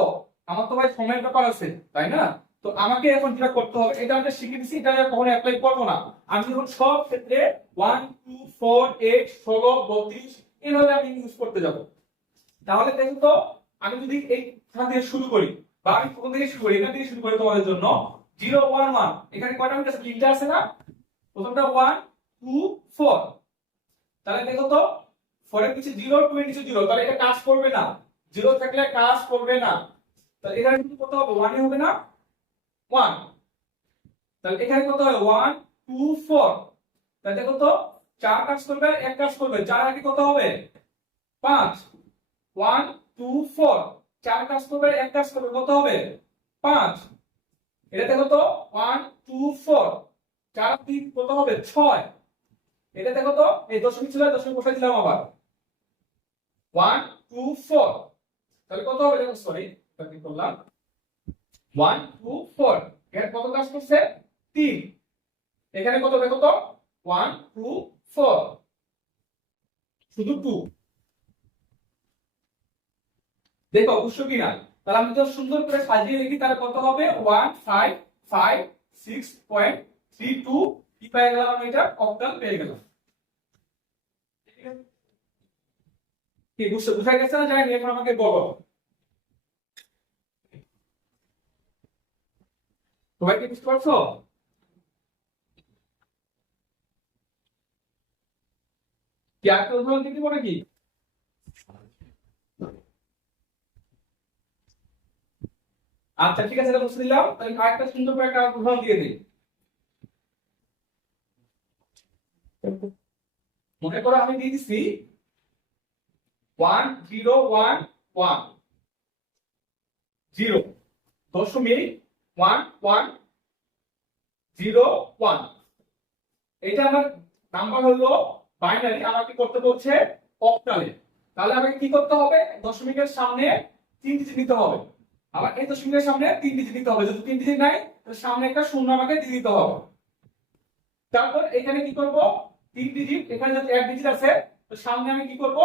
আমার তো ভাই সময়ের ব্যাপার আছে, তাই না? তো আমাকে এখন যেটা করতে হবে, এটা আমরা শিখে দিছি, এটা আর কখনো অ্যাপ্লাই করব না। আমি এখন সব ক্ষেত্রে 1 2 4 8 16 32 এইভাবে আমি ইউজ করতে যাব। তাহলে দেখো তো, আমি যদি এইখান থেকে শুরু করি, বা আমি কোথা থেকে শুরু করি, এখান থেকে শুরু করি তোমাদের জন্য 0 1 1, এখানে কয়টা বিট আছে? 3টা আছে না? প্রথমটা 1 2 4, তাহলে দেখো তো 4 এর নিচে 0, 2 এর নিচে 0, তাহলে এটা কাজ করবে না, 0 থাকলে কাজ করবে না। তাহলে এখানে কিন্তু কত হবে? 1 হবে না? 1। তাহলে এখানে কত হবে? 1 2 4, তাহলে দেখো তো 4 কাজ করবে, 1 কাজ করবে, 4 আগে কত হবে? 5। 1 2 4, 4 কাজ করবে, 1 কাজ করবে, কত হবে? 5। এটা দেখো তো 1 2 4, 4 3 কত হবে? 6। এটা দেখো তো, এই দশমিক ছিল, দশমিক বসাই দিলাম আবার 1 2 4, তাহলে কত হবে? দেখো সরি কি করলাম, 1 2 4, এর কত কাজ করছে? 3। এখানে কত দেখো তো, 1 2 4, শুধু 2। দেখো অবশ্য কি না? তাহলে আমি যদি সুন্দর করে সাজিয়ে লিখি তাহলে কত হবে? 1 5 5 26.32 কি পেয়ে গেলাম আমি, এটা অক্টাল পেয়ে গেলাম। কি বুঝা গেছে না জানি, এখন আমাকে বলো সবাই কি বুঝতে পারছো? কি একটা উদাহরণ দিতে পারে কি? আচ্ছা ঠিক আছে, এটা বুঝতে দিলাম, তাহলে আরেকটা সুন্দর করে একটা উদাহরণ দিয়ে দিই। মনে করো আমি দিয়ে দিচ্ছি 101110 দশমিক 1101। এটা আমার নাম্বার হলো বাইনারি, আমাকে করতে বলছে অক্টালে। তাহলে আমাকে কি করতে হবে, দশমিকের সামনে 3 ডিজিট নিতে হবে। আবার এই দশমিকের সামনে 3 ডিজিট নিতে হবে, যদি 3 ডিজিট নাই তাহলে সামনে একটা শূন্য আমাকে দিয়ে দিতে হবে। তারপর এখানে কি করব, 3 ডিজিট, এখানে যদি 1 ডিজিট আছে তো সামনে আমি কি করব,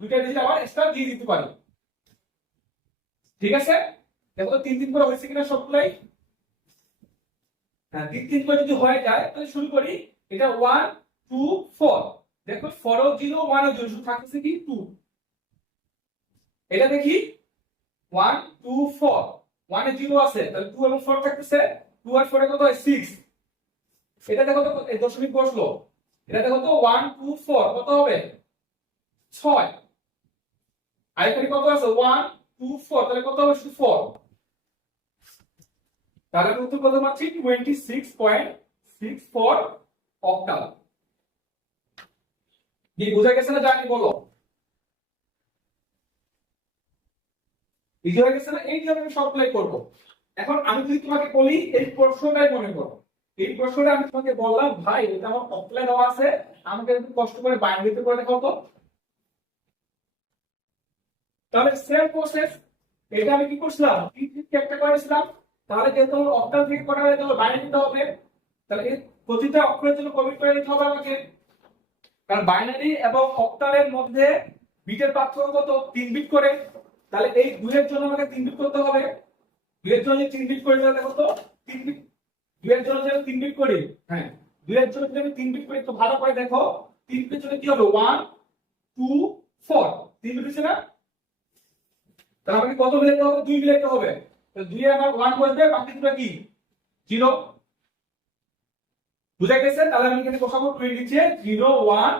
দুইটা ডিজিট আবার এক্সট্রা দিয়ে দিতে পারি। ঠিক আছে, দেখো 3 করে হয়েছে কিনা সবগুলাই। হ্যাঁ, 3 করে যদি হয়ে যায় তাহলে শুরু করি। এটা 1 2 4, দেখো 4 ও 0 1 ও 0 শুধু থাকতেছে কি 2। এটা দেখি 1 2 4, 1 এ 0 আছে তাহলে 2 এবং 4 থাকতেছে, 2 আর 4 এ কত হয় 6। এটা দেখো তো এই দশমিক বসলো, এটা দেখো তো 1 2 4 কত হবে 6। আর এখানে কত আছে 1 2 4, তাহলে কত হবে শুধু 4। তাহলে আমি উত্তর কত পাচ্ছি 26.64 অক্টাল। কি বুঝা গেছে না জানি বলো? ইজি হয়ে গেছে না? এই যে আমি সবগুলাই করব। এখন আমি যদি তোমাকে বলি এই প্রশ্নটাই মনে করো, এই প্রশ্নটা আমি তোমাকে বললাম ভাই এটা আমার অক্টালে দেওয়া আছে, আমাকে একটু কষ্ট করে বাইনারিতে করে দেখাও তো। তাহলে সেম প্রসেস, এটা আমি কি করছিলাম একটা করেছিলাম। তাহলে যেহেতু আমার অক্টাল থেকে করা হয়ে গেল, বাইনারি দিতে হবে, তাহলে এই প্রতিটা অক্ষরের জন্য কমিট করে দিতে হবে আমাকে। কারণ বাইনারি এবং অক্টালের মধ্যে বিটের পার্থক্য কত 3 বিট করে। তাহলে এই 2 এর জন্য আমাকে 3 বিট করতে হবে। 2 এর জন্য 3 বিট করে দিলে কত 3 বিট, 2 এর জন্য যদি 3 বিট করি, হ্যাঁ 2 এর জন্য যদি আমি 3 বিট করি তো ভালো করে দেখো 3 বিটের জন্য কি হবে 1 2 4, 3 বিট হচ্ছে না? তাহলে আমাকে কত মিলাতে হবে 2 মিলাতে হবে। তো 2 এ আমার 1 বসবে, বাকি দুটো কি 0। বুঝা গেছে? তাহলে আমি এখানে বসাবো 2 নিচে 0 1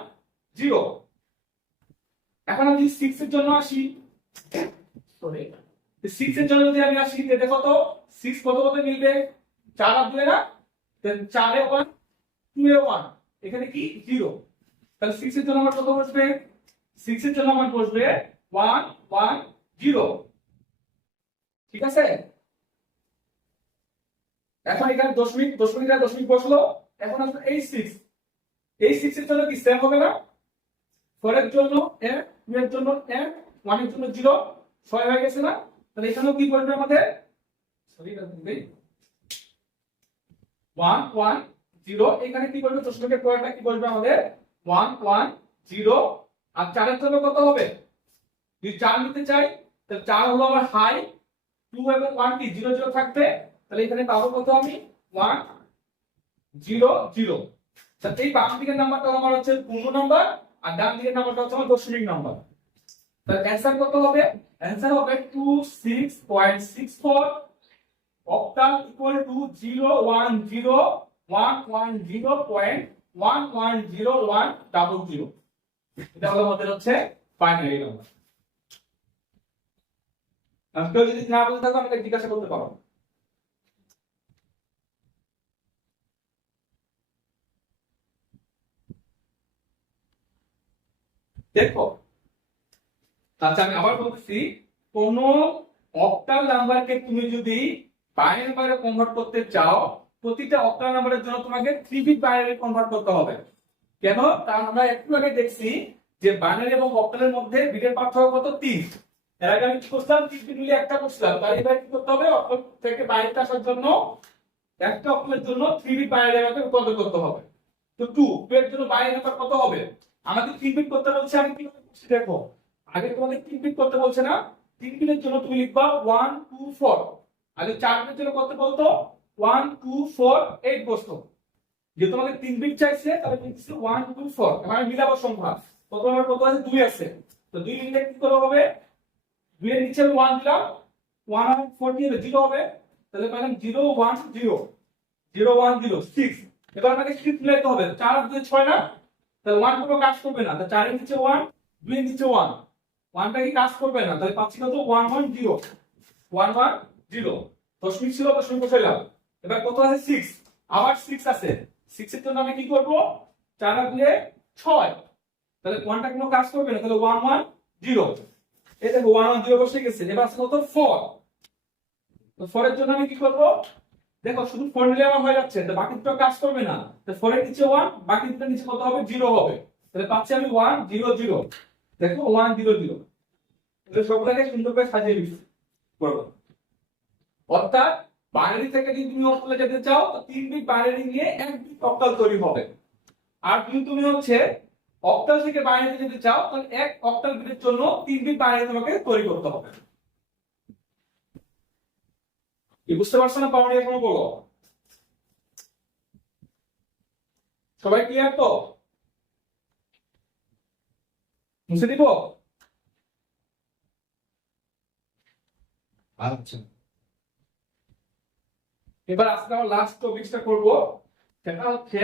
0। এখন আমি 6 এর জন্য আসি, সরি 6 এর জন্য যদি আমি আসি দেখো তো 6 কত কত মিলবে 4 আর 2 না, দেন 4 এ 1 2 এ 1, এখানে কি 0। তাহলে 6 এর জন্য আমার কত বসবে, 6 এর জন্য আমার বসবে 1 1 0। ঠিক আছে, এখন এখানে দশমিক দশমিকটা দশমিক বসলো। এখন আসলে এই 6, এই 6 এর জন্য কি সেম হবে না, 4 এর জন্য 1 2 এর জন্য 1 1 এর জন্য 0, 6 হয়ে গেছে না? তাহলে এখানেও কি বসবে আমাদের, সরি এটা দেই 1 1 0, এখানে কি বলবে দশমিকের পরেরটা কি বলবে আমাদের 1 1 0। আর 4 এর জন্য কত হবে, যদি 4 নিতে চাই তাহলে 4 হলো আমার হাই, 2 এবং 1 কি 0 0 থাকবে, তাহলে এখানে পাবো কত আমি 1 0 0। তাহলে এই বাম দিকের নাম্বারটা আমার হচ্ছে পূর্ণ নাম্বার, আর ডান দিকের নাম্বারটা হচ্ছে আমার দশমিক নাম্বার। তাহলে অ্যানসার কত হবে, অ্যানসার হবে 26.64 octal equal to 010110110.110100। এটা হলো আমাদের হচ্ছে বাইনারি নাম্বার। কেউ যদি না বলতে থাকো আমাকে জিজ্ঞাসা করতে পারো। দেখো আচ্ছা আমি আবার বলতেছি, কোন অক্টাল নাম্বারকে তুমি যদি বাইনারি নাম্বারে কনভার্ট করতে চাও, প্রতিটা অক্টাল নাম্বারের জন্য তোমাকে 3 বিট বাইনারি কনভার্ট করতে হবে। কেন, কারণ আমরা একটু আগে দেখছি যে বাইনারি এবং অক্টালের মধ্যে বিটের পার্থক্য কত 3। এর আগে আমি কি করছিলাম 3 বিট মিলিয়ে একটা করছিলাম, তাই এবার কি করতে হবে অক্টাল থেকে বাইরে আসার জন্য একটা অক্টালের জন্য 3 বিট বাইনারি আমাকে রূপান্তর করতে হবে। তো 2 এর জন্য বাইনারি নাম্বার কত হবে, আমাকে 3 বিট করতে বলছে, আমি কি করছি দেখো আগে তোমাদের 3 বিট করতে বলছে না, 3 বিটের জন্য তুমি লিখবা 1 2 4, আর 4 বিটের জন্য করতে বলতো 1 2 4 8 বসতো। যেহেতু আমাদের 3 বিট চাইছে তাহলে লিখছি 1 2 4, মানে মিলাবো সংখ্যা। প্রথমে কত আছে 2 আছে, তো 2 লিখলে কি করে হবে, 2 এর নিচে আমি 1 দিলাম, 1 আর 4 দিয়ে 0 হবে, তাহলে পেলাম 0 1 0 0 1 0 6। এবার আমাকে 6 মিলাইতে হবে, 4 আর 2 6 না, তাহলে 1 কোনো কাজ করবে না, তাহলে 4 এর নিচে 1, 2 এর নিচে 1, 1টা কি কাজ করবে না, তাহলে পাচ্ছি কত 1 1 0 1 1 0। দশমিক ছিল, দশমিক বসাইলাম। এবার কত আছে 6, আবার 6 আছে, 6 এর জন্য আমি কি করব, 4 আর 2 6, তাহলে 1টা কোনো কাজ করবে না, তাহলে 1 1 0। এই দেখো 1 1 0 বসে গেছে। এবার আছে কত 4, তো 4 এর জন্য আমি কি করব, দেখো শুধু 4 নিলে আমার হয়ে যাচ্ছে, তো বাকি দুটো কাজ করবে না, তো 4 এর নিচে 1, বাকি দুটোর নিচে কত হবে 0 হবে, তাহলে পাচ্ছি আমি 1 0 0। দেখো 1 0 0, তাহলে সবটাকে সুন্দর করে সাজিয়ে দিচ্ছি করব। অর্থাৎ বাইনারি থেকে যদি তুমি অক্টালে যেতে চাও, তো 3 বিট বাইনারি নিয়ে 1 বিট অক্টাল তৈরি হবে। আর যদি তুমি হচ্ছে অক্টাল থেকে বাইনারি যেতে চাও, তাহলে 1 অক্টাল বিটের জন্য 3 বিট বাইনারি তোমাকে তৈরি করতে হবে। কি বুঝতে পারছো না পাওনি এখনো, বলো সবাই ক্লিয়ার তো? মুছে দিব? আচ্ছা, এবার আজকে আমার লাস্ট টপিকটা করব, সেটা হচ্ছে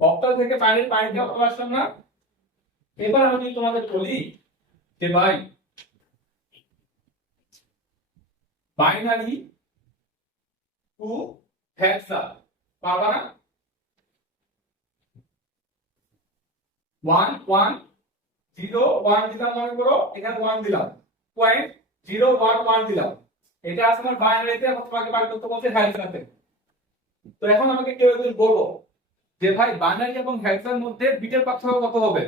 অক্টাল থেকে বাইনারি বাইনারি অক্টাল আসলাম না। এবার আমি তোমাদের বলি যে ভাই বাইনারি টু হেক্সা পাবা না, 1 1 0 1 দিলাম, মনে করো এখানে 1 দিলাম, 0.011 দিলাম, এটা আছে আমার বাইনারিতে। এখন তোমাকে বার করতে বলছে হেক্সাতে। তো এখন আমাকে কেউ একজন বলবো যে ভাই বাইনারি এবং হেক্সার মধ্যে বিটের পার্থক্য কত হবে?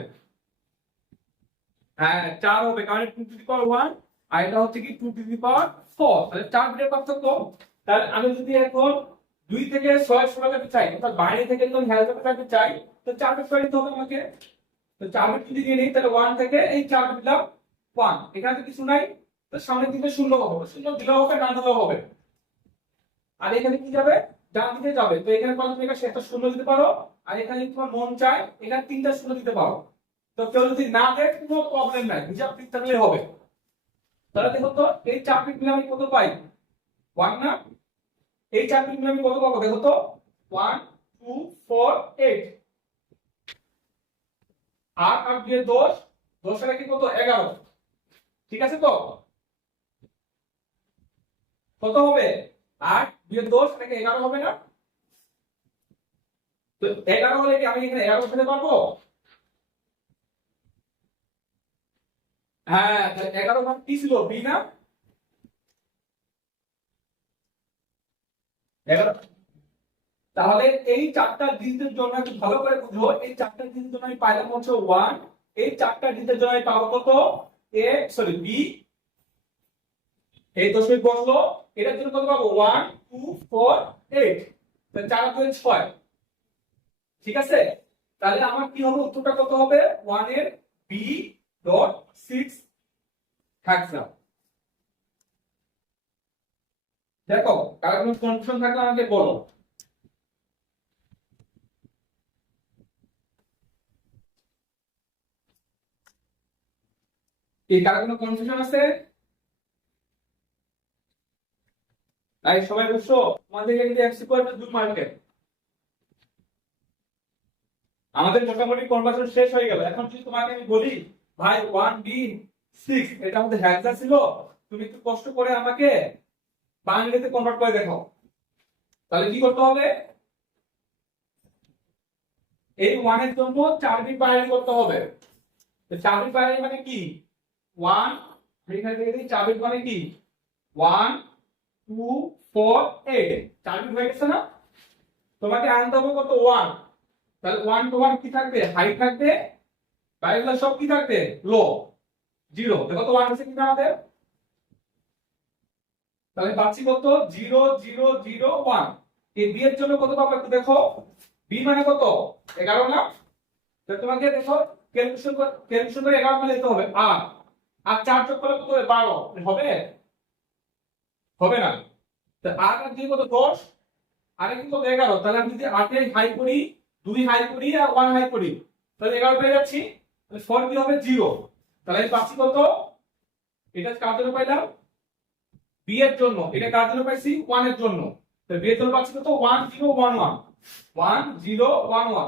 হ্যাঁ 4 হবে, কারণ 2 টু দি পাওয়ার 1 আর এটা হচ্ছে কি 2 টু দি পাওয়ার 4, তাহলে 4 বিটের পার্থক্য। তাহলে আমি যদি এখন 2 থেকে 6 সরাতে চাই, অর্থাৎ বাইনারি থেকে যদি হেক্সাতে যেতে চাই, তো 4 বিট করে দিতে হবে আমাকে। তো 4 বিট যদি নিয়ে নিই, তাহলে 1 থেকে এই 4 বিট দিলাম 1, এখানে তো কিছু নাই, তো সামনের দিকে 0 হবে, 0 দিলেও হবে না দিলেও হবে। আর এখানে কি যাবে, ডান দিকে যাবে, তো এখানে কত থেকে সেটা 0 দিতে পারো, আর এখানে যদি তোমার মন চায় এখানে 3টা 0 দিতে পারো। তো কেউ যদি না দেয় কোনো প্রবলেম নাই, হিসাব ঠিক থাকলেই হবে। তাহলে দেখো তো এই 4 বিট মিলে আমি কত পাই, 1 না, এই 4 বিট মিলে আমি কত পাবো, দেখো তো 1 2 4 8, আর 8 দিয়ে 10, 10 এর কি কত 11, ঠিক আছে তো? কত হবে, 8 দিয়ে 10 এটাকে 11 হবে না? তো 11 হলে কি আমি এখানে 11 বসাতে পারবো? হ্যাঁ, 11 ভাগ কি ছিল, বি না? 11। তাহলে এই 4টা ডিজিটের জন্য একটু ভালো করে বুঝো, এই 4টা ডিজিটের জন্য আমি পাইলাম হচ্ছে 1, এই 4টা ডিজিটের জন্য আমি পাবো কত, এ সরি বি, এই দশমিক বসলো, এটার জন্য কত পাবো 1 2 4 8, তাহলে 4 আর 2 6, ঠিক আছে? তাহলে আমার কি হবে, উত্তরটা কত হবে, 1 এর বি ডট 6 হেক্সা। দেখো কার কোনো কনফিউশন থাকলে আমাকে বলো। এই কার কোনো কনফিউশন আছে? তাই সবাই বুঝছো, তোমাদের কিন্তু এমসি পয়েন্ট 2 মার্কের। আমাদের মোটামুটি কনভার্সন শেষ হয়ে গেল। এখন যদি তোমাকে আমি বলি ভাই 1 বি 6 এটা আমাদের হেক্সা ছিল, তুমি একটু কষ্ট করে আমাকে বাইনারিতে কনভার্ট করে দেখো, তাহলে কি করতে হবে, এই 1 এর জন্য 4 বিট বাইনারি করতে হবে। তো 4 বিট বাইনারি মানে কি, 1 এখানে থেকে দিই, 4 বিট মানে কি 1 2 4 8, 4 বিট হয়ে গেছে না? তোমাকে আনতে হবে কত 1, তাহলে 1 to 1 কি থাকবে, হাই থাকবে, বাইরেগুলো সব কি থাকবে, লো 0। দেখো তো 1 আছে কিনা আমাদের, তাহলে পাচ্ছি কত 0 0 0 1। এই বি এর জন্য কত পাবো একটু দেখো, বি মানে কত 11 না? তো তোমাকে দেখো ক্যালকুলেশন করে 11 মানে দিতে হবে, আর 4 যোগ করলে কত হবে 12 হবে। হবে না। তা 8 আর 2 কত 10, আর কি কত 11। তাহলে আমি যদি 8 এ হাই করি, 2 হাই করি আর 1 হাই করি, তাহলে 11 পেয়ে যাচ্ছি। তাহলে ফল কি হবে 0। তাহলে আমি পাচ্ছি কত, এটা কার জন্য পাইলাম, বি এর জন্য। এটা কার জন্য পাইছি, 1 এর জন্য। তাহলে বি এর জন্য পাচ্ছি কত 1011, 1011।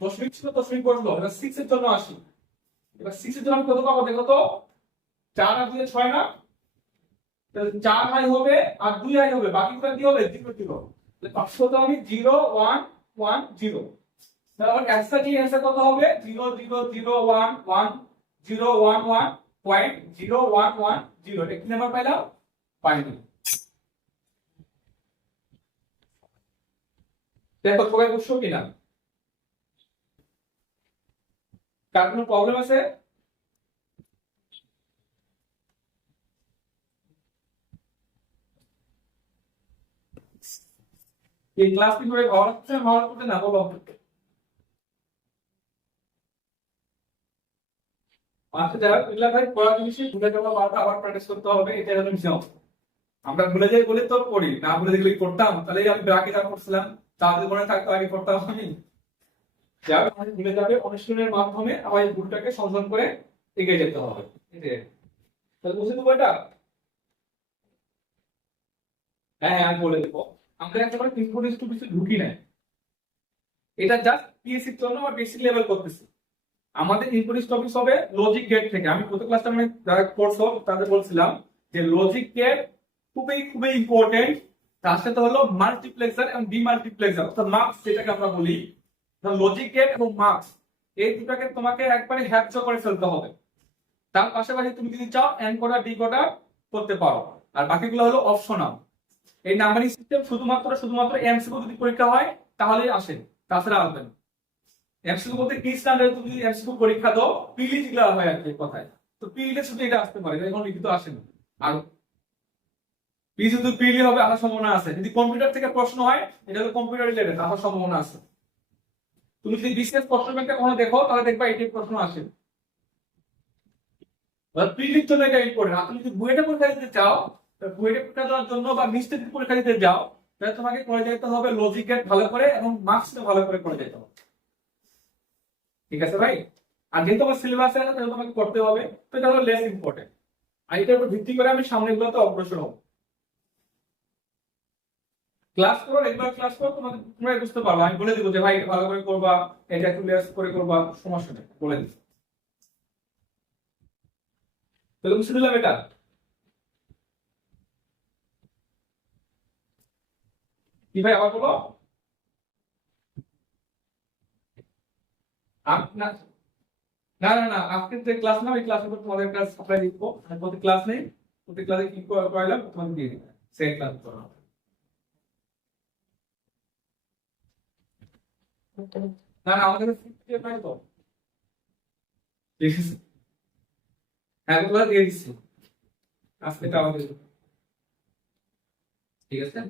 দশমিক ছিল, দশমিক বসলো। এবার 6 এর জন্য আসি। এবার 6 এর জন্য আমি কত পাবো দেখো তো, 4 আর 2 এ 6 না, তাহলে 4 হাই হবে আর 2 হাই হবে, বাকিটা কি হবে 0 0। তাহলে পাঁচশো তো আমি 0 1 1 0। তাহলে আমার অ্যান্সার কি, অ্যান্সার কত হবে 0 0 0 1 1 0 1 1 পয়েন্ট 0 1 1 0। এটা কি নাম্বার পাইলাম, পাইনি। দেখো সবাই বুঝছো কিনা, কার কোনো প্রবলেম আছে? এই ক্লাস কি করে ভালো লাগছে, ভালো করতে না বলো। আচ্ছা যারা এগুলা ভাই পড়া জিনিসই ভুলে যাওয়া, বারবার আবার প্র্যাকটিস করতে হবে, এটা হলো নিয়ম। আমরা ভুলে যাই বলে তো পড়ি, না ভুলে দেখলে পড়তাম, তাহলে আমি ব্রাকে যা করছিলাম তা যদি মনে থাকতো আগে পড়তাম আমি। যারা আমাদের ভুলে যাবে, অনুশীলনের মাধ্যমে আমার এই ভুলটাকে সংশোধন করে এগিয়ে যেতে হবে। এই যে, তাহলে বুঝে দেবো এটা। হ্যাঁ হ্যাঁ আমি বলে দেবো। আমরা একেবারে ইনফরমেশন টু কিছু ঢুকি নাই, এটা জাস্ট পিএসসির জন্য আমরা বেসিক লেভেল করতেছি। আমাদের ইনপুট টপিক হবে লজিক গেট থেকে। আমি গত ক্লাসটা মানে যারা পড়ছো তাদের বলছিলাম যে লজিক গেট খুবই খুবই ইম্পর্টেন্ট। তার সাথে হলো মাল্টিপ্লেক্সার এবং ডিমাল্টিপ্লেক্সার, অর্থাৎ মার্কস যেটাকে আমরা বলি। লজিক গেট এবং মার্কস এই দুটাকে তোমাকে একবারে হ্যাপচ করে ফেলতে হবে। তার পাশাপাশি তুমি যদি চাও এনকোডার ডিকোডার করতে পারো, আর বাকিগুলো হলো অপশনাল। এই নাম্বারিং সিস্টেম শুধুমাত্র এমসিকিউ যদি পরীক্ষা হয় তাহলেই আসে, তাছাড়া আসবে না। এমসিকিউ বলতে কি স্ট্যান্ডার্ড, তুমি যদি এমসিকিউ পরীক্ষা দাও পিলি যেগুলো হয় আর কি কথায়, তো পিলিতে শুধু এটা আসতে পারে, এখন লিখিত আসে না। আর পি শুধু পিলি হবে আসার সম্ভাবনা আছে। যদি কম্পিউটার থেকে প্রশ্ন হয়, এটা হলো কম্পিউটার রিলেটেড, আসার সম্ভাবনা আছে। তুমি যদি বিশেষ প্রশ্ন ব্যাংকটা কখনো দেখো তাহলে দেখবা এই প্রশ্ন আসে। পিলির জন্য এটা ইম্পর্টেন্ট। আর তুমি যদি বুয়েটে পরীক্ষা দিতে চাও, বুয়েটে পরীক্ষা দেওয়ার জন্য বা মিস্টেক পরীক্ষা দিতে যাও, তাহলে তোমাকে করে যেতে হবে লজিক গেট ভালো করে এবং মার্কসটা ভালো করে যেতে হবে। ঠিক আছে ভাই? আর যেহেতু আমার সিলেবাসে আছে তাহলে তোমাকে করতে হবে, তো এটা হলো লেস ইম্পর্টেন্ট। আর এটার উপর ভিত্তি করে আমি সামনে গুলোতে অগ্রসর হবো। ক্লাস করো, রেগুলার ক্লাস করো, তোমাকে তোমরা বুঝতে পারবে। আমি বলে দিব যে ভাই এটা ভালো করে করবা, এটা একটু লেস করে করবা, সমস্যা নেই, বলে দিব। তাহলে বুঝতে দিলাম এটা। কি ভাই আবার বলো। না না না না, আজকে যে ক্লাস না, ওই ক্লাসের উপর তোমাদের একটা সাপ্লাই দিব। আর প্রতি ক্লাস নেই, প্রতি ক্লাসে কি করাইলাম তোমাকে দিয়ে দিবে, সেই ক্লাস করো। না না আমাদের ফিফটি নাই তো। ঠিক আছে, হ্যাঁ ওগুলো দিয়ে দিচ্ছি আজকে, এটা আমাদের। ঠিক আছে।